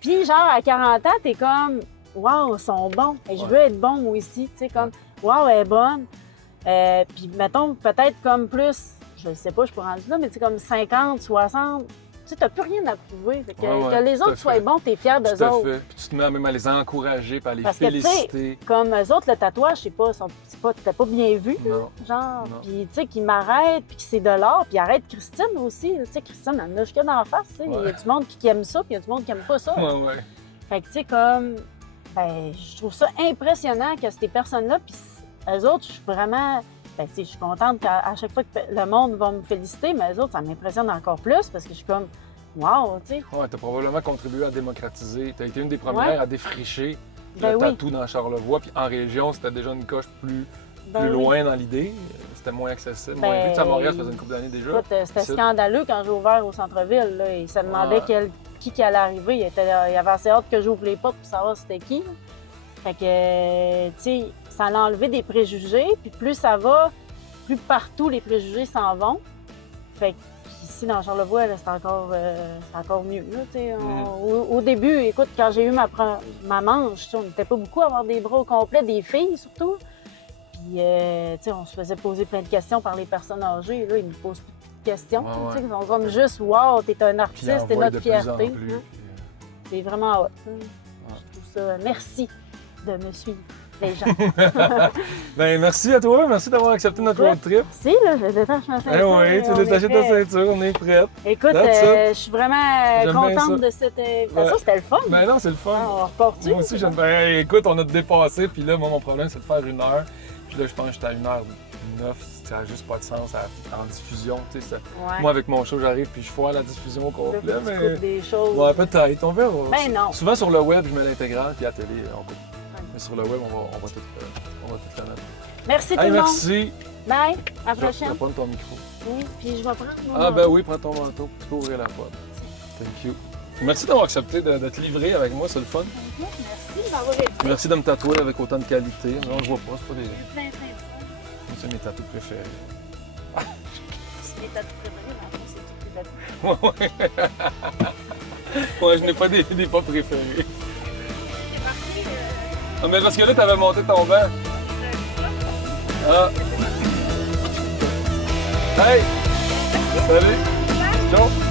Puis, genre, à 40 ans, t'es comme, waouh, ils sont bons. Et je Ouais. veux être bon, moi aussi, tu sais, comme, waouh, elle est bonne. Puis, mettons, peut-être comme plus, je sais pas, je pourrais rendre là, mais tu sais, comme 50, 60, tu sais, t'as plus rien à prouver. Fait que, Ouais, ouais, que les tout à autres soient fait. bons, t'es fier d'eux Tout à autres. fait. Puis tu te mets même à les encourager, puis à les Parce que, tu sais, féliciter. Comme eux autres, le tatouage, je sais pas, t'es pas bien vu. Non. Genre, Non. puis tu sais, qui m'arrête, puis qui c'est de l'art, puis arrête Christine aussi. Tu sais, Christine, elle en a jusqu'à d'en face, tu sais. Il y a Ouais. du monde qui aime ça, puis il y a du monde qui aime pas ça. Ouais, ouais. Fait que, tu sais, comme, ben, je trouve ça impressionnant que ces personnes-là, puis eux autres, je suis vraiment, ben, tu sais, je suis contente qu'à chaque fois que le monde va me féliciter, mais eux autres, ça m'impressionne encore plus, parce que je suis comme, wow, tu sais. Ouais, t'as probablement contribué à démocratiser. T'as été une des premières Ouais. à défricher Ben le oui. tatou dans Charlevoix. Puis en région, c'était déjà une coche plus Ben plus oui. loin dans l'idée. C'était moins accessible. Ben, Moins vu. Tu sais, à Montréal, ça faisait une couple d'années déjà. Écoute, c'était C'est- scandaleux quand j'ai ouvert au centre-ville. Là. Ils se demandaient Ouais. qui allait arriver. Il avait assez hâte que j'ouvre les portes pour savoir c'était qui. Là. Fait que, tu sais, ça a enlevé des préjugés. Puis plus ça va, plus partout les préjugés s'en vont. Fait que ici, dans Charlevoix, là, c'est encore mieux. Là, au début, écoute, quand j'ai eu ma manche, on n'était pas beaucoup à avoir des bras au complet, des filles surtout. Puis, on se faisait poser plein de questions par les personnes âgées. Là, ils nous posent plus de questions. Ouais. Ils sont comme juste « Wow, t'es un artiste, t'es notre fierté. » C'est vraiment hot. Je trouve ça... Merci de me suivre, les gens. Ben, merci à toi. Merci d'avoir accepté notre road trip. Si, là, je détache ma ceinture. Oui, tu détaches ta ceinture, on est prête. Écoute, je suis vraiment contente de cette invitation. C'était le fun. Ben non, c'est le fun. On repart-tu? Moi aussi, j'aime bien. Écoute, on a dépassé, puis là, moi, mon problème, c'est de faire 1 heure. Puis là, je pense que j'étais à 1h09. Ça n'a juste pas de sens en diffusion. Tu sais, moi, avec mon show, j'arrive, puis je foire la diffusion au complet. Mais... des choses. Ouais, peut-être, on verra. Ben non. Souvent, sur le web, je mets l'intégrale, puis à la télé, on coupe. Mais sur le web, on va tout la mettre. Merci tout le monde. Merci. Bye, à la prochaine. Je vais prendre ton micro. Oui, puis je vais prendre mon Ah ben oui, prends ton manteau, tu peux ouvrir la porte. Thank you. Merci d'avoir accepté de te livrer avec moi, c'est le fun. Merci d'avoir été. Merci de me tatouer avec autant de qualité. Non, je vois pas, c'est pas des... Plein de Moi, c'est mes tatous préférés. C'est mes tatous préférés, mais après, c'est tous les tatous. Ouais, je n'ai pas des pas préférés. C'est parti. Ah, mais parce que là, t'avais monté ton banc. Ah. Hey! Salut! Ciao!